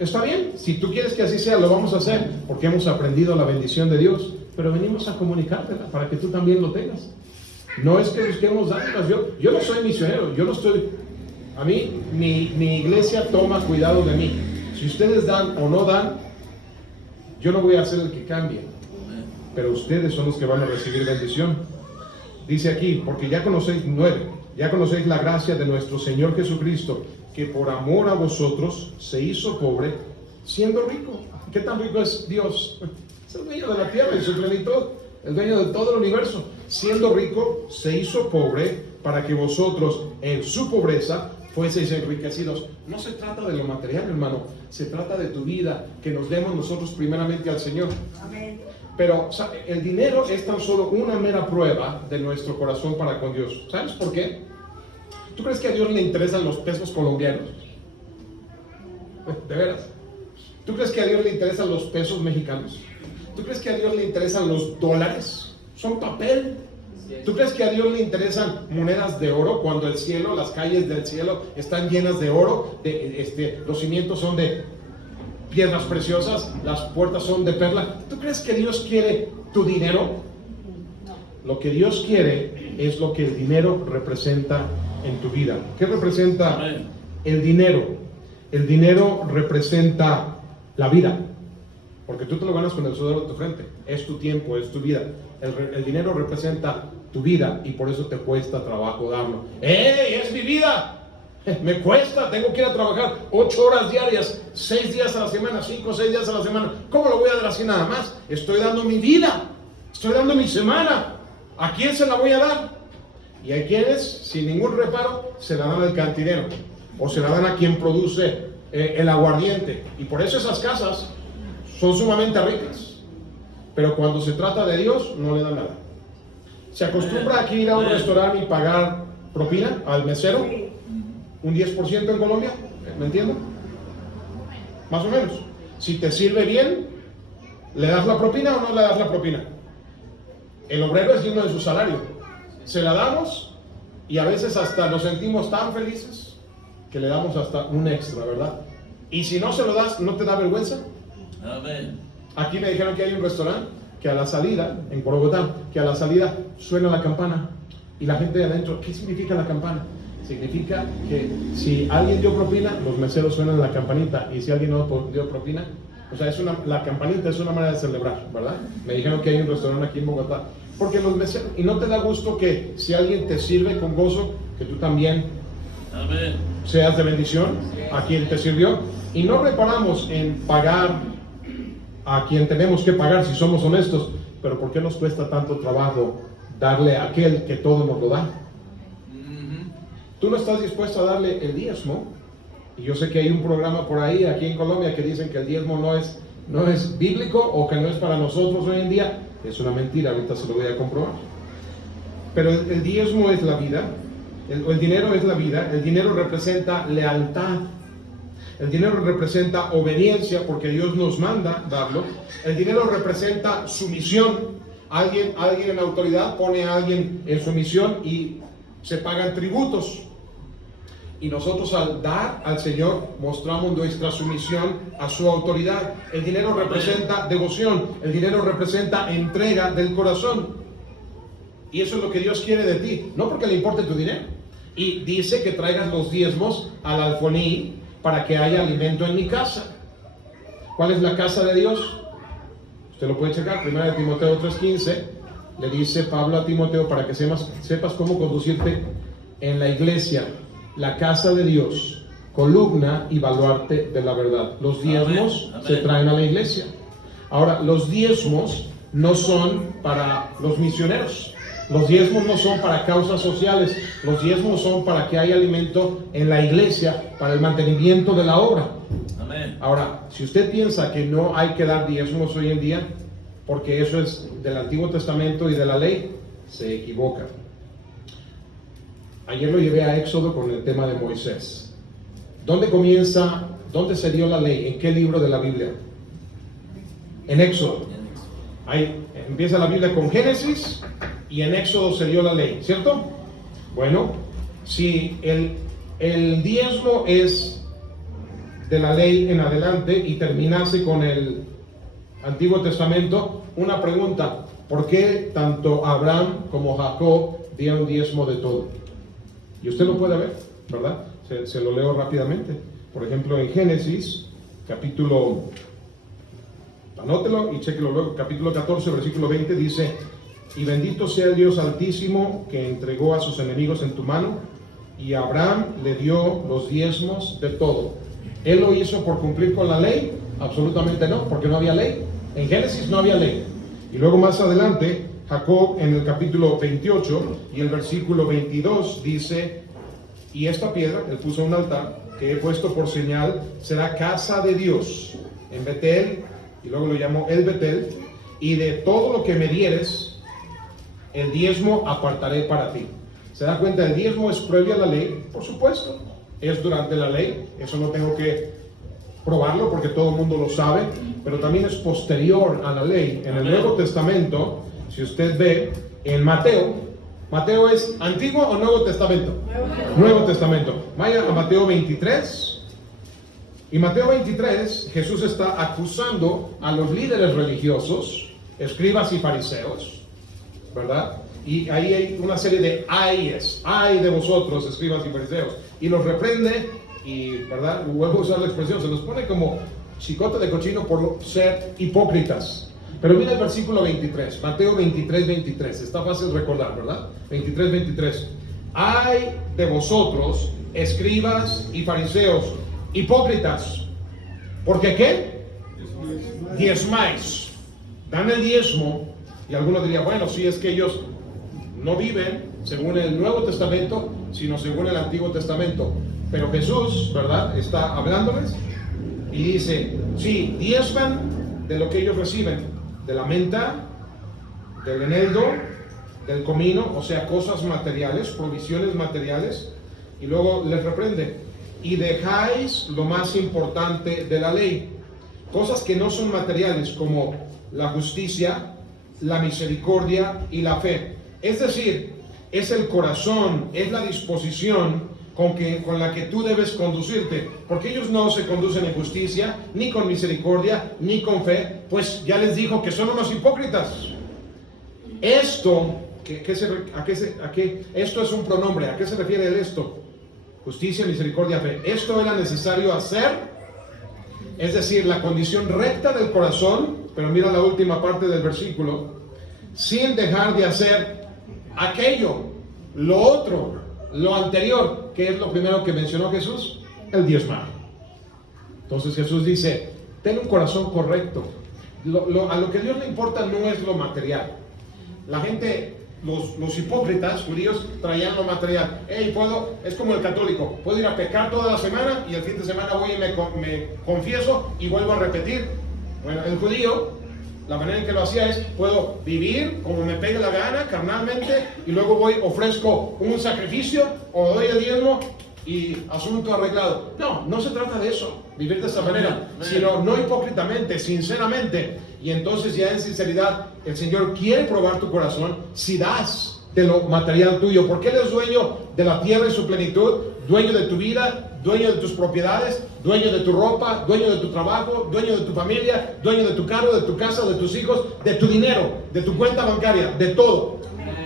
Está bien, si tú quieres que así sea, lo vamos a hacer, porque hemos aprendido la bendición de Dios, pero venimos a comunicártela para que tú también lo tengas. No es que busquemos dárselas. Yo no soy misionero, yo no estoy. A mí, mi iglesia toma cuidado de mí. Si ustedes dan o no dan, yo no voy a ser el que cambie, pero ustedes son los que van a recibir bendición. Dice aquí, porque ya conocéis la gracia de nuestro Señor Jesucristo, que por amor a vosotros se hizo pobre, siendo rico. ¿Qué tan rico es Dios? Es el dueño de la tierra y su plenitud, el dueño de todo el universo. Siendo rico, se hizo pobre para que vosotros en su pobreza fueseis enriquecidos. No se trata de lo material, hermano, se trata de tu vida, que nos demos nosotros primeramente al Señor. Amén. Pero el dinero es tan solo una mera prueba de nuestro corazón para con Dios. ¿Sabes por qué? ¿Tú crees que a Dios le interesan los pesos colombianos? ¿De veras? ¿Tú crees que a Dios le interesan los pesos mexicanos? ¿Tú crees que a Dios le interesan los dólares? Son papel. ¿Tú crees que a Dios le interesan monedas de oro cuando el cielo, las calles del cielo están llenas de oro? Los cimientos son de piedras preciosas, las puertas son de perla. ¿Tú crees que Dios quiere tu dinero? Lo que Dios quiere es lo que el dinero representa en tu vida. ¿Qué representa el dinero? El dinero representa la vida, porque tú te lo ganas con el sudor de tu frente. Es tu tiempo, es tu vida. El dinero representa tu vida y por eso te cuesta trabajo darlo. ¡Ey! ¡Es mi vida! Me cuesta, tengo que ir a trabajar 8 horas diarias, 6 días a la semana, 5 o 6 días a la semana. ¿Cómo lo voy a dar así nada más? Estoy dando mi vida, estoy dando mi semana. ¿A quién se la voy a dar? Y hay quienes, sin ningún reparo, se la dan al cantinero o se la dan a quien produce el aguardiente. Y por eso esas casas son sumamente ricas. Pero cuando se trata de Dios, no le dan nada. Se acostumbra aquí ir a un restaurante y pagar propina al mesero, un 10% en Colombia, ¿me entienden? Más o menos. Si te sirve bien, ¿le das la propina o no le das la propina? El obrero es digno de su salario. ¿Se la damos Y a veces hasta nos sentimos tan felices que le damos hasta un extra, ¿verdad? Y si no se lo das, ¿no te da vergüenza? Amén. Aquí me dijeron que hay un restaurante que a la salida, en Bogotá, que a la salida suena la campana. Y la gente de adentro, ¿qué significa la campana? Significa que si alguien dio propina, los meseros suenan la campanita. Y si alguien no dio propina, o sea, la campanita es una manera de celebrar, ¿verdad? Me dijeron que hay un restaurante aquí en Bogotá. Porque los meseros, y no te da gusto que si alguien te sirve con gozo, que tú también Amén. seas de bendición a quien te sirvió. Y no reparamos en pagar a quien tenemos que pagar si somos honestos, pero ¿por qué nos cuesta tanto trabajo darle a aquel que todo nos lo da? Tú no estás dispuesto a darle el diezmo, y yo sé que hay un programa por ahí, aquí en Colombia, que dicen que el diezmo no es bíblico o que no es para nosotros hoy en día. Es una mentira, ahorita se lo voy a comprobar. Pero el diezmo es la vida, el dinero es la vida, el dinero representa lealtad. El dinero representa obediencia porque Dios nos manda darlo. El dinero representa sumisión. Alguien en autoridad pone a alguien en sumisión y se pagan tributos. Y nosotros al dar al Señor mostramos nuestra sumisión a su autoridad. El dinero representa devoción. El dinero representa entrega del corazón. Y eso es lo que Dios quiere de ti. No porque le importe tu dinero. Y dice que traigas los diezmos al alfolí para que haya alimento en mi casa. ¿Cuál es la casa de Dios? Usted lo puede checar, 1 Timoteo 3:15, le dice Pablo a Timoteo para que sepas cómo conducirte en la iglesia, la casa de Dios, columna y baluarte de la verdad. Los diezmos se traen a la iglesia. Ahora, los diezmos no son para los misioneros. Los diezmos no son para causas sociales, los diezmos son para que haya alimento en la iglesia, para el mantenimiento de la obra. Amén. Ahora, si usted piensa que no hay que dar diezmos hoy en día, porque eso es del Antiguo Testamento y de la ley, se equivoca. Ayer lo llevé a Éxodo con el tema de Moisés. ¿Dónde se dio la ley? ¿En qué libro de la Biblia? En Éxodo. Ahí empieza la Biblia con Génesis. Y en Éxodo se dio la ley, ¿cierto? Bueno, si el diezmo es de la ley en adelante y terminase con el Antiguo Testamento, una pregunta: ¿por qué tanto Abraham como Jacob dieron diezmo de todo? Y usted lo puede ver, ¿verdad? Se lo leo rápidamente. Por ejemplo, en Génesis, capítulo, anótelo y chéquelo luego, capítulo 14, versículo 20, dice: y bendito sea el Dios Altísimo que entregó a sus enemigos en tu mano, y Abraham le dio los diezmos de todo. ¿Él lo hizo por cumplir con la ley? Absolutamente no, porque no había ley. En Génesis no había ley. Y luego más adelante, Jacob en el capítulo 28 y el versículo 22 dice: y esta piedra, él puso un altar que he puesto por señal, será casa de Dios en Betel, y luego lo llamó el Betel, y de todo lo que me dieres, el diezmo apartaré para ti. ¿Se da cuenta? El diezmo es previo a la ley, por supuesto, es durante la ley, eso no tengo que probarlo porque todo el mundo lo sabe, pero también es posterior a la ley. En el Nuevo Testamento, si usted ve en Mateo es Antiguo o Nuevo Testamento. Nuevo Testamento. Vaya a Mateo 23. Y Mateo 23, Jesús está acusando a los líderes religiosos, escribas y fariseos, ¿verdad? Y ahí hay una serie de ayes, ay de vosotros, escribas y fariseos, y los reprende, y, ¿verdad? Vuelvo a usar la expresión, se los pone como chicote de cochino por ser hipócritas. Pero mira el versículo 23, Mateo 23, está fácil recordar, ¿verdad? 23. Ay de vosotros, escribas y fariseos, hipócritas, ¿porque qué? Diezmáis, dan el diezmo. Y algunos dirían, bueno, sí, es que ellos no viven según el Nuevo Testamento, sino según el Antiguo Testamento. Pero Jesús, ¿verdad?, está hablándoles y dice, sí, diezman de lo que ellos reciben, de la menta, del eneldo, del comino, o sea, cosas materiales, provisiones materiales, y luego les reprende. Y dejáis lo más importante de la ley, cosas que no son materiales, como la justicia, la misericordia y la fe. Es decir, es el corazón, es la disposición con la que tú debes conducirte, porque ellos no se conducen en justicia, ni con misericordia, ni con fe, pues ya les dijo que son unos hipócritas. Esto, esto es un pronombre, ¿a qué se refiere el esto? Justicia, misericordia, fe. Esto era necesario hacer, es decir, la condición recta del corazón, pero mira la última parte del versículo, sin dejar de hacer aquello, lo otro, lo anterior, que es lo primero que mencionó Jesús, el diezmar. Entonces Jesús dice, ten un corazón correcto. A lo que a Dios le importa no es lo material. La gente, los hipócritas judíos traían lo material. Es como el católico, puedo ir a pecar toda la semana y el fin de semana voy y me confieso y vuelvo a repetir. Bueno, el judío, la manera en que lo hacía es, puedo vivir como me pegue la gana, carnalmente, y luego ofrezco un sacrificio o doy el diezmo y asunto arreglado. No se trata de eso, vivir de esa manera, sino no hipócritamente, sinceramente. Y entonces ya en sinceridad el Señor quiere probar tu corazón si das de lo material tuyo, porque Él es dueño de la tierra y su plenitud, dueño de tu vida, dueño de tus propiedades, dueño de tu ropa, dueño de tu trabajo, dueño de tu familia, dueño de tu carro, de tu casa, de tus hijos, de tu dinero, de tu cuenta bancaria, de todo.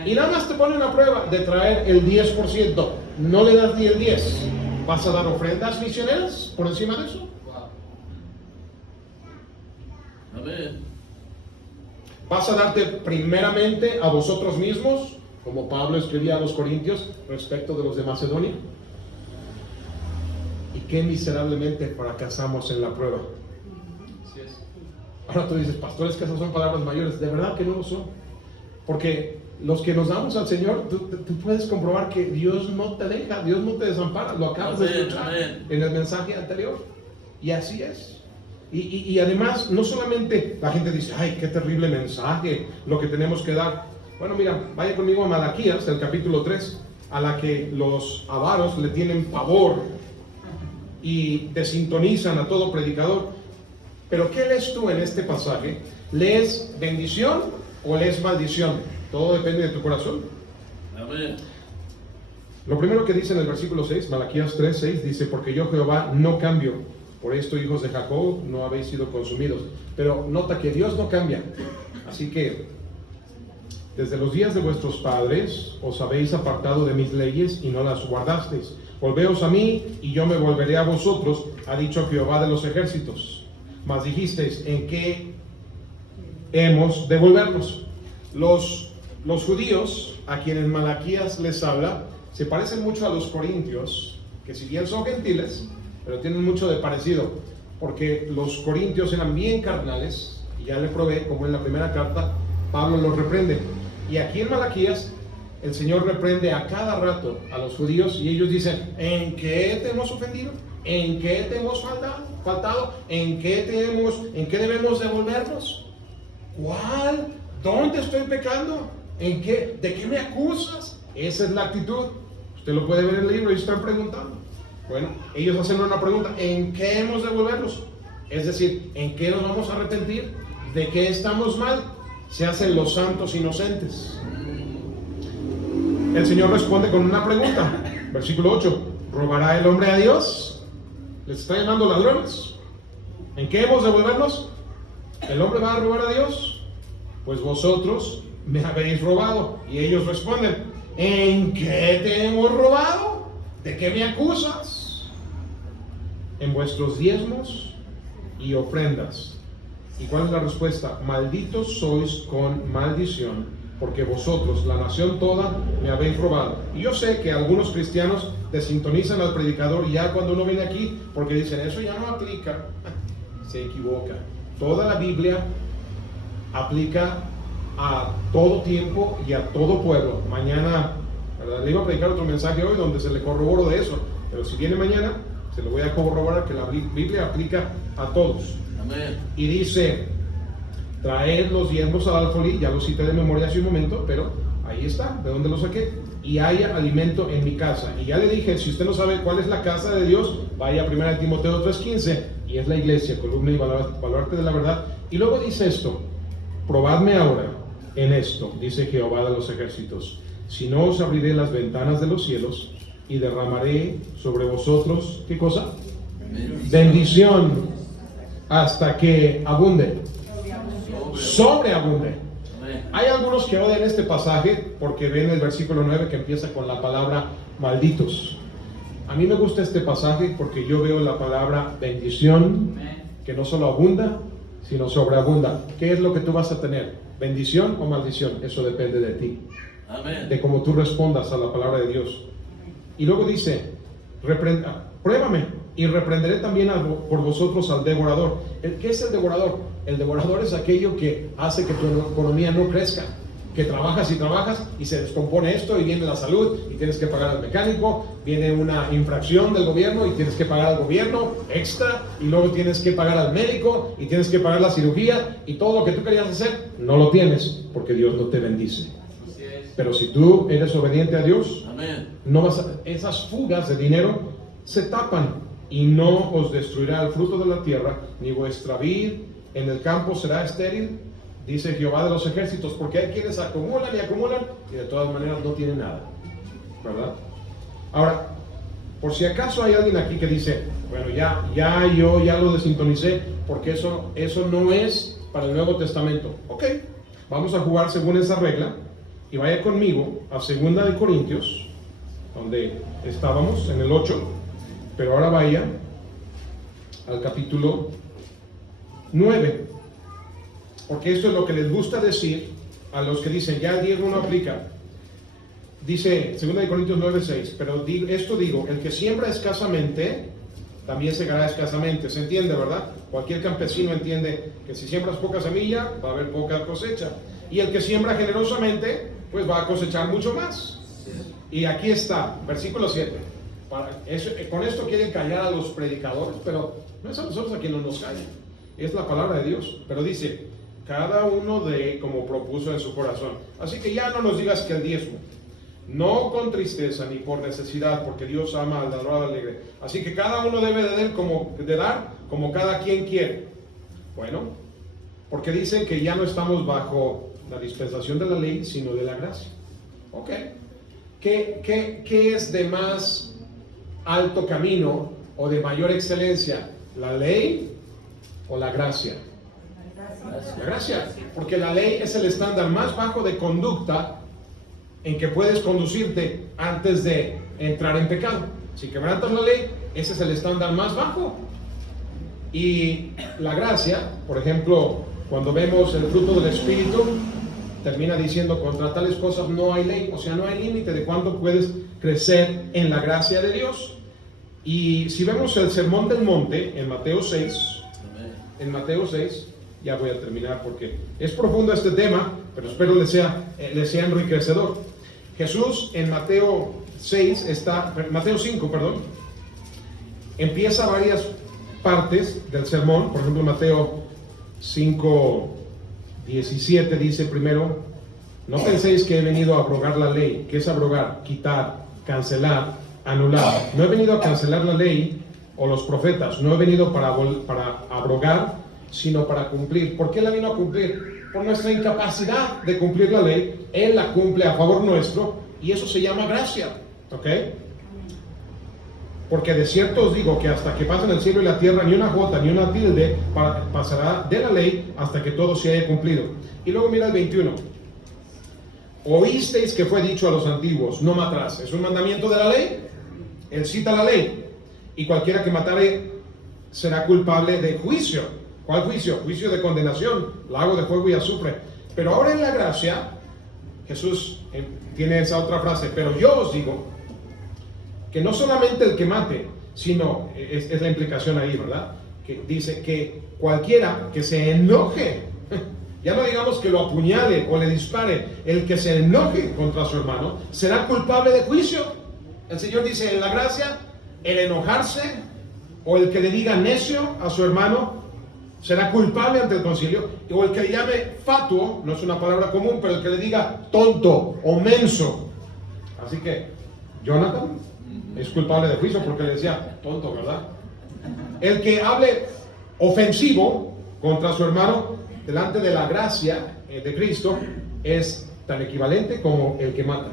Y nada más te pone una prueba de traer el 10%. No le das ni el 10%. ¿Vas a dar ofrendas misioneras por encima de eso? Amén. ¿Vas a darte primeramente a vosotros mismos, como Pablo escribía a los Corintios respecto de los de Macedonia? Y qué miserablemente fracasamos en la prueba. Ahora tú dices, pastores, que esas son palabras mayores. De verdad que no lo son. Porque los que nos damos al Señor, tú puedes comprobar que Dios no te deja, Dios no te desampara. Lo acabas de escuchar en el mensaje anterior. Y así es. Y además, no solamente la gente dice, ay, qué terrible mensaje, lo que tenemos que dar. Bueno, mira, vaya conmigo a Malaquías, el capítulo 3, a la que los avaros le tienen pavor y desintonizan a todo predicador. Pero ¿qué lees tú en este pasaje? ¿Lees bendición o lees maldición? Todo depende de tu corazón. Amén. Lo primero que dice en el versículo 6, Malaquías 3:6, dice, porque yo Jehová no cambio. Por esto, hijos de Jacob, no habéis sido consumidos. Pero nota que Dios no cambia. Así que, desde los días de vuestros padres, os habéis apartado de mis leyes y no las guardasteis. Volveos a mí, y yo me volveré a vosotros, ha dicho Jehová de los ejércitos. Mas dijisteis, ¿en qué hemos de volvernos? Los judíos, a quienes Malaquías les habla, se parecen mucho a los corintios, que si bien son gentiles, pero tienen mucho de parecido, porque los corintios eran bien carnales, y ya le probé, como en la primera carta, Pablo los reprende. Y aquí en Malaquías, el Señor reprende a cada rato a los judíos, y ellos dicen, ¿en qué te hemos ofendido? ¿En qué te hemos faltado? ¿En qué debemos devolvernos? ¿Cuál? ¿Dónde estoy pecando? ¿De qué me acusas? Esa es la actitud. Usted lo puede ver en el libro y están preguntando. Bueno, ellos hacen una pregunta, ¿en qué hemos de volvernos? Es decir, ¿en qué nos vamos a arrepentir? ¿De qué estamos mal? Se hacen los santos inocentes. El Señor responde con una pregunta. Versículo 8, ¿robará el hombre a Dios? ¿Les está llamando ladrones? ¿En qué hemos de volvernos? ¿El hombre va a robar a Dios? Pues vosotros me habéis robado. Y ellos responden, ¿en qué te hemos robado? ¿De qué me acusas? En vuestros diezmos y ofrendas. ¿Y cuál es la respuesta? Malditos sois con maldición, porque vosotros, la nación toda, me habéis robado. Y yo sé que algunos cristianos desintonizan al predicador ya cuando uno viene aquí, porque dicen, eso ya no aplica. Se equivoca. Toda la Biblia aplica a todo tiempo y a todo pueblo. Mañana, ¿verdad?, le iba a predicar otro mensaje hoy donde se le corroboró de eso, pero si viene mañana se lo voy a corroborar que la Biblia aplica a todos. Amén. Y dice, traed los diezmos al alfolí, ya lo cité de memoria hace un momento, pero ahí está, ¿de dónde lo saqué? Y haya alimento en mi casa. Y ya le dije, si usted no sabe cuál es la casa de Dios, vaya a 1 Timoteo 3:15, y es la iglesia, columna y baluarte de la verdad. Y luego dice esto, probadme ahora en esto, dice Jehová de los ejércitos, si no os abriré las ventanas de los cielos y derramaré sobre vosotros, ¿qué cosa? Bendición hasta que abunde, sobreabunde. Amén. Hay algunos que odian este pasaje porque ven el versículo 9 que empieza con la palabra malditos. A mí me gusta este pasaje porque yo veo la palabra bendición, que no solo abunda, sino sobreabunda. ¿Qué es lo que tú vas a tener? ¿Bendición o maldición? Eso depende de ti, Amén. de cómo tú respondas a la palabra de Dios. Y luego dice, pruébame y reprenderé también por vosotros al devorador. ¿Qué es el devorador? El devorador es aquello que hace que tu economía no crezca, que trabajas y se descompone esto y viene la salud y tienes que pagar al mecánico, viene una infracción del gobierno y tienes que pagar al gobierno extra y luego tienes que pagar al médico y tienes que pagar la cirugía y todo lo que tú querías hacer no lo tienes porque Dios no te bendice. Pero si tú eres obediente a Dios, Amén. no vas esas fugas de dinero se tapan y no os destruirá el fruto de la tierra, ni vuestra vid en el campo será estéril, dice Jehová de los ejércitos, porque hay quienes acumulan y de todas maneras no tienen nada, ¿verdad? Ahora, por si acaso hay alguien aquí que dice, bueno, yo ya lo desintonicé, porque eso no es para el Nuevo Testamento. Ok, vamos a jugar según esa regla, y vaya conmigo a 2 de Corintios, donde estábamos, en el 8, pero ahora vaya al capítulo 9, porque esto es lo que les gusta decir a los que dicen, ya el diezmo no aplica. Dice 2 de Corintios 9:6, pero esto digo, el que siembra escasamente, también segará escasamente. ¿Se entiende, verdad? Cualquier campesino entiende que si siembras poca semilla, va a haber poca cosecha. Y el que siembra generosamente, pues va a cosechar mucho más. Y aquí está, versículo 7. Con esto quieren callar a los predicadores, pero no es a nosotros a quien no nos callan, es la palabra de Dios. Pero dice, cada uno de como propuso en su corazón. Así que ya no nos digas que el diezmo, no con tristeza ni por necesidad, porque Dios ama al dador alegre. Así que cada uno debe de dar como cada quien quiere. Bueno, porque dicen que ya no estamos bajo la dispensación de la ley, sino de la gracia. Ok. ¿Qué es de más alto camino o de mayor excelencia? ¿La ley o la gracia? La gracia, porque la ley es el estándar más bajo de conducta en que puedes conducirte antes de entrar en pecado. Si quebrantas la ley, ese es el estándar más bajo. Y la gracia, por ejemplo, cuando vemos el fruto del Espíritu, termina diciendo, contra tales cosas no hay ley, o sea, no hay límite de cuánto puedes crecer en la gracia de Dios. Y si vemos el Sermón del Monte en Mateo 6, ya voy a terminar porque es profundo este tema, pero espero les sea enriquecedor. Jesús en Mateo 5, empieza varias partes del sermón. Por ejemplo, Mateo 5:17 dice primero, no penséis que he venido a abrogar la ley. ¿Qué es abrogar? Quitar, cancelar, anular. No he venido a cancelar la ley o los profetas, no he venido para abrogar, sino para cumplir. ¿Por qué la vino a cumplir? Por nuestra incapacidad de cumplir la ley. Él la cumple a favor nuestro y eso se llama gracia. ¿Ok? Porque de cierto os digo que hasta que pasen el cielo y la tierra, ni una jota ni una tilde pasará de la ley hasta que todo se haya cumplido. Y luego mira el 21. Oísteis que fue dicho a los antiguos, no matarás. ¿Es un mandamiento de la ley? Él cita la ley. Y cualquiera que matare será culpable de juicio. ¿Cuál juicio? Juicio de condenación, lago de fuego y azufre. Pero ahora en la gracia, Jesús tiene esa otra frase, pero yo os digo que no solamente el que mate, sino, es la implicación ahí, ¿verdad? Que dice que cualquiera que se enoje, ya no digamos que lo apuñale o le dispare, el que se enoje contra su hermano, será culpable de juicio. El Señor dice en la gracia, el enojarse o el que le diga necio a su hermano, será culpable ante el concilio, o el que le llame fatuo, no es una palabra común, pero el que le diga tonto o menso. Así que Jonathan es culpable de juicio porque le decía tonto, ¿verdad? El que hable ofensivo contra su hermano delante de la gracia de Cristo es tan equivalente como el que mata.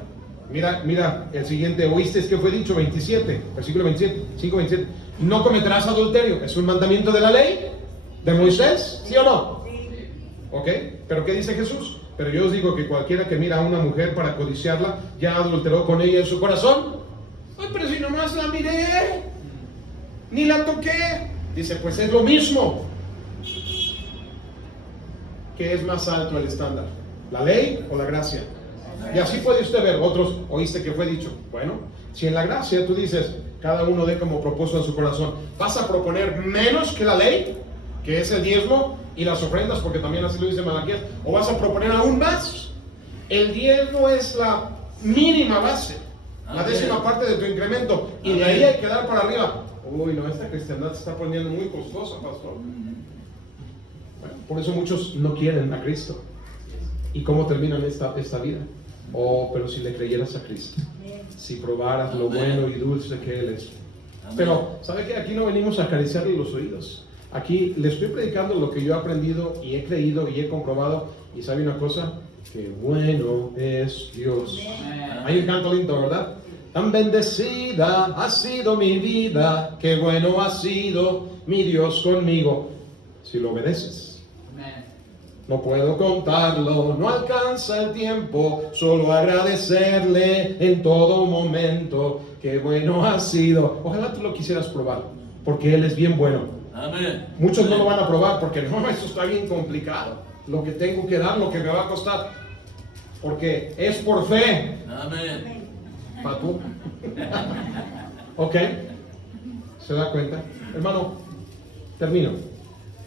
Mira el siguiente. ¿Oíste que fue dicho? 27, versículo 27, 5:27. No cometerás adulterio. ¿Es un mandamiento de la ley? ¿De Moisés? ¿Sí o no? ¿Ok? ¿Pero qué dice Jesús? Pero yo os digo que cualquiera que mira a una mujer para codiciarla, ya adulteró con ella en su corazón. Ay, pero si nomás la miré, ni la toqué. Dice, pues es lo mismo. ¿Qué es más alto el estándar? ¿La ley o la gracia? Y así puede usted ver. Otros, oíste que fue dicho. Bueno, si en la gracia tú dices, cada uno dé como propuso en su corazón, ¿vas a proponer menos que la ley, que es el diezmo y las ofrendas, porque también así lo dice Malaquías, o vas a proponer aún más? El diezmo es la mínima base, la décima parte de tu incremento, y de ahí hay que dar para arriba. Uy, no, esta cristiandad se está poniendo muy costosa, pastor. Bueno, por eso muchos no quieren a Cristo. ¿Y cómo terminan esta vida? Oh, pero si le creyeras a Cristo, si probaras lo bueno y dulce que Él es. Pero, ¿sabe qué? Aquí no venimos a acariciarle los oídos. Aquí le estoy predicando lo que yo he aprendido y he creído y he comprobado. Y ¿sabe una cosa? Que bueno es Dios. Hay un canto lindo, ¿verdad? Tan bendecida ha sido mi vida, qué bueno ha sido mi Dios conmigo. Si lo obedeces. No puedo contarlo, no alcanza el tiempo, solo agradecerle en todo momento, qué bueno ha sido. Ojalá tú lo quisieras probar, porque Él es bien bueno. Amén. Muchos no lo van a probar porque no, eso está bien complicado. Lo que tengo que dar, lo que me va a costar, porque es por fe. Amén. Papu. Ok, ¿se da cuenta? Hermano, termino.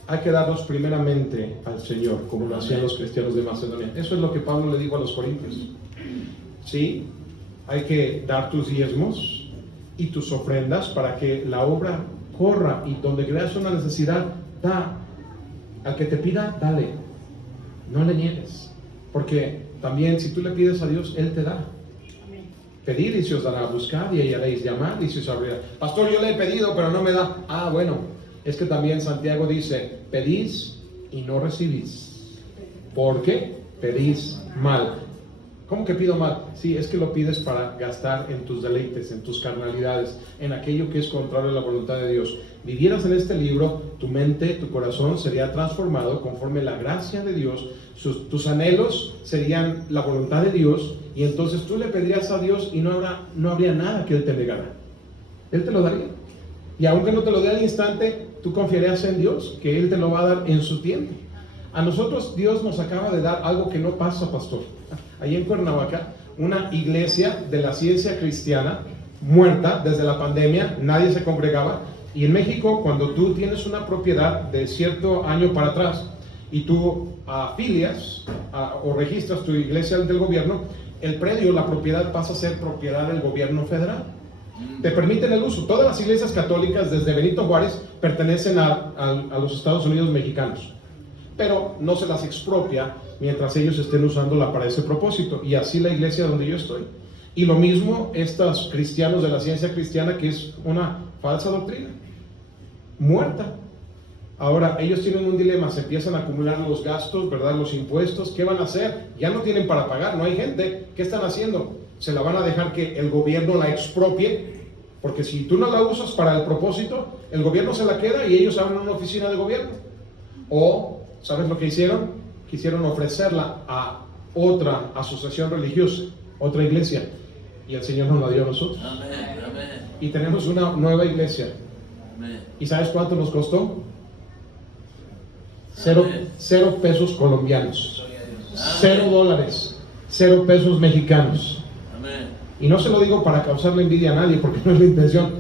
Hay que darnos primeramente al Señor, como lo hacían los cristianos de Macedonia. Eso es lo que Pablo le dijo a los corintios. Sí, hay que dar tus diezmos y tus ofrendas para que la obra corra, y donde creas una necesidad, da. Al que te pida, dale. No le niegues, porque también si tú le pides a Dios, Él te da. Pedir y se os dará, buscar y hallaréis, llamar y se os abrirá. Pastor, yo le he pedido pero no me da. Ah, bueno, es que también Santiago dice, pedís y no recibís, porque pedís mal. ¿Cómo que pido mal? Sí, es que lo pides para gastar en tus deleites, en tus carnalidades, en aquello que es contrario a la voluntad de Dios. Vivieras en este libro, tu mente, tu corazón sería transformado conforme la gracia de Dios, tus anhelos serían la voluntad de Dios, y entonces tú le pedirías a Dios y no habría nada que Él te negara. Él te lo daría. Y aunque no te lo dé al instante, tú confiarías en Dios, que Él te lo va a dar en su tiempo. A nosotros Dios nos acaba de dar algo que no pasa, pastor. Allí en Cuernavaca, una iglesia de la ciencia cristiana, muerta desde la pandemia, nadie se congregaba. Y en México, cuando tú tienes una propiedad de cierto año para atrás y tú afilias o registras tu iglesia del gobierno, el predio, la propiedad pasa a ser propiedad del gobierno federal. Te permiten el uso. Todas las iglesias católicas desde Benito Juárez pertenecen a los Estados Unidos mexicanos, pero no se las expropia mientras ellos estén usándola para ese propósito. Y así la iglesia donde yo estoy. Y lo mismo estos cristianos de la ciencia cristiana, que es una falsa doctrina, muerta. Ahora ellos tienen un dilema, se empiezan a acumular los gastos, ¿verdad? Los impuestos, ¿qué van a hacer? Ya no tienen para pagar, no hay gente. ¿Qué están haciendo? Se la van a dejar que el gobierno la expropie, porque si tú no la usas para el propósito, el gobierno se la queda y ellos abren una oficina de gobierno. O, ¿sabes lo que hicieron? Quisieron ofrecerla a otra asociación religiosa, otra iglesia, y el Señor nos la dio a nosotros. Amén. Amén. Y tenemos una nueva iglesia. Amén. ¿Y sabes cuánto nos costó? Cero pesos colombianos, $0, 0 pesos mexicanos. Amén. Y no se lo digo para causarle envidia a nadie, porque no es la intención.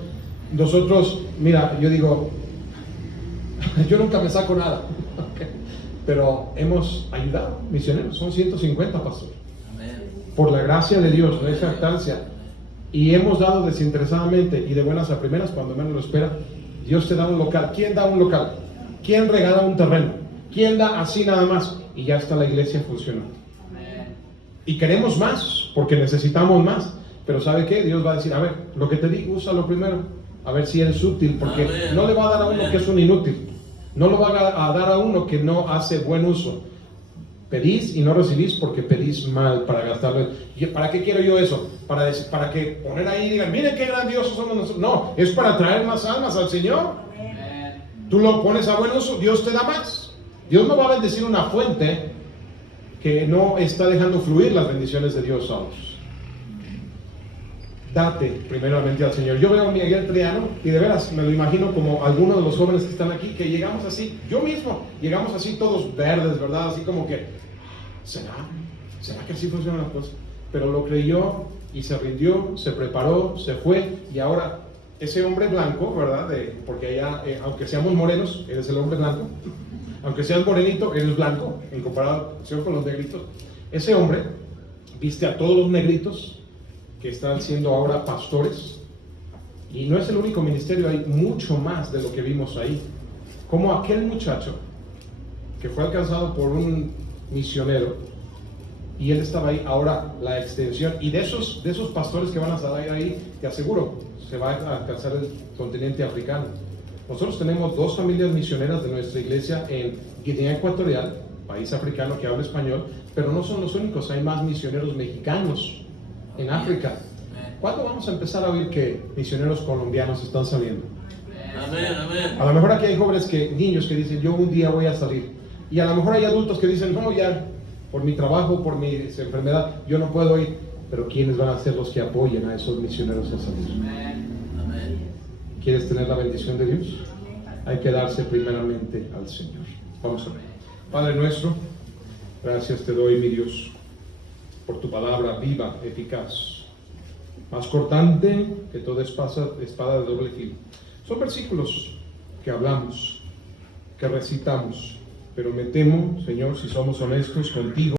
Nosotros, mira, yo digo, yo nunca me saco nada, pero hemos ayudado misioneros, son 150, pastor. Amén. Por la gracia de Dios, no es jactancia. Y hemos dado desinteresadamente y de buenas a primeras cuando menos lo espera. Dios te da un local. ¿Quién da un local? ¿Quién regala un terreno? ¿Quién da así nada más? Y ya está la iglesia funcionando. Y queremos más, porque necesitamos más. Pero ¿sabe qué? Dios va a decir, a ver, lo que te digo, úsalo primero. A ver si eres útil, porque Amén. no le va a dar a uno que es un inútil. No lo va a dar a uno que no hace buen uso. Pedís y no recibís porque pedís mal para gastarlo. ¿Y para qué quiero yo eso? Para que poner ahí y digan, miren qué grandiosos somos nosotros. No, es para traer más almas al Señor. Tú lo pones a buen uso, Dios te da más. Dios no va a bendecir una fuente que no está dejando fluir las bendiciones de Dios a otros. Date primeramente al Señor. Yo veo a Miguel Triano y de veras me lo imagino como algunos de los jóvenes que están aquí, que llegamos así, yo mismo, llegamos así todos verdes, ¿verdad? Así como que, ¿será que así funcionan las cosas? Pero lo creyó y se rindió, se preparó, se fue y ahora ese hombre blanco, ¿verdad? Porque allá, aunque seamos morenos, eres el hombre blanco, aunque seas morenito, eres blanco en comparación con los negritos. Ese hombre viste a todos los negritos que están siendo ahora pastores, y no es el único ministerio, hay mucho más de lo que vimos ahí. Como aquel muchacho que fue alcanzado por un misionero y él estaba ahí, ahora la extensión, y de esos pastores que van a salir ahí, te aseguro, se va a alcanzar el continente africano. Nosotros tenemos 2 familias misioneras de nuestra iglesia en Guinea Ecuatorial, país africano que habla español, pero no son los únicos, hay más misioneros mexicanos en África. ¿Cuándo vamos a empezar a oír que misioneros colombianos están saliendo? Amén, amén. A lo mejor aquí hay jóvenes niños que dicen, yo un día voy a salir. Y a lo mejor hay adultos que dicen, no, ya, por mi trabajo, por mi enfermedad, yo no puedo ir. Pero ¿quiénes van a ser los que apoyen a esos misioneros a salir? Amén. ¿Quieres tener la bendición de Dios? Hay que darse primeramente al Señor. Vamos a ver. Padre nuestro, gracias te doy, mi Dios, por tu palabra viva, eficaz, más cortante que toda espada de doble filo. Son versículos que hablamos, que recitamos, pero me temo, Señor, si somos honestos contigo,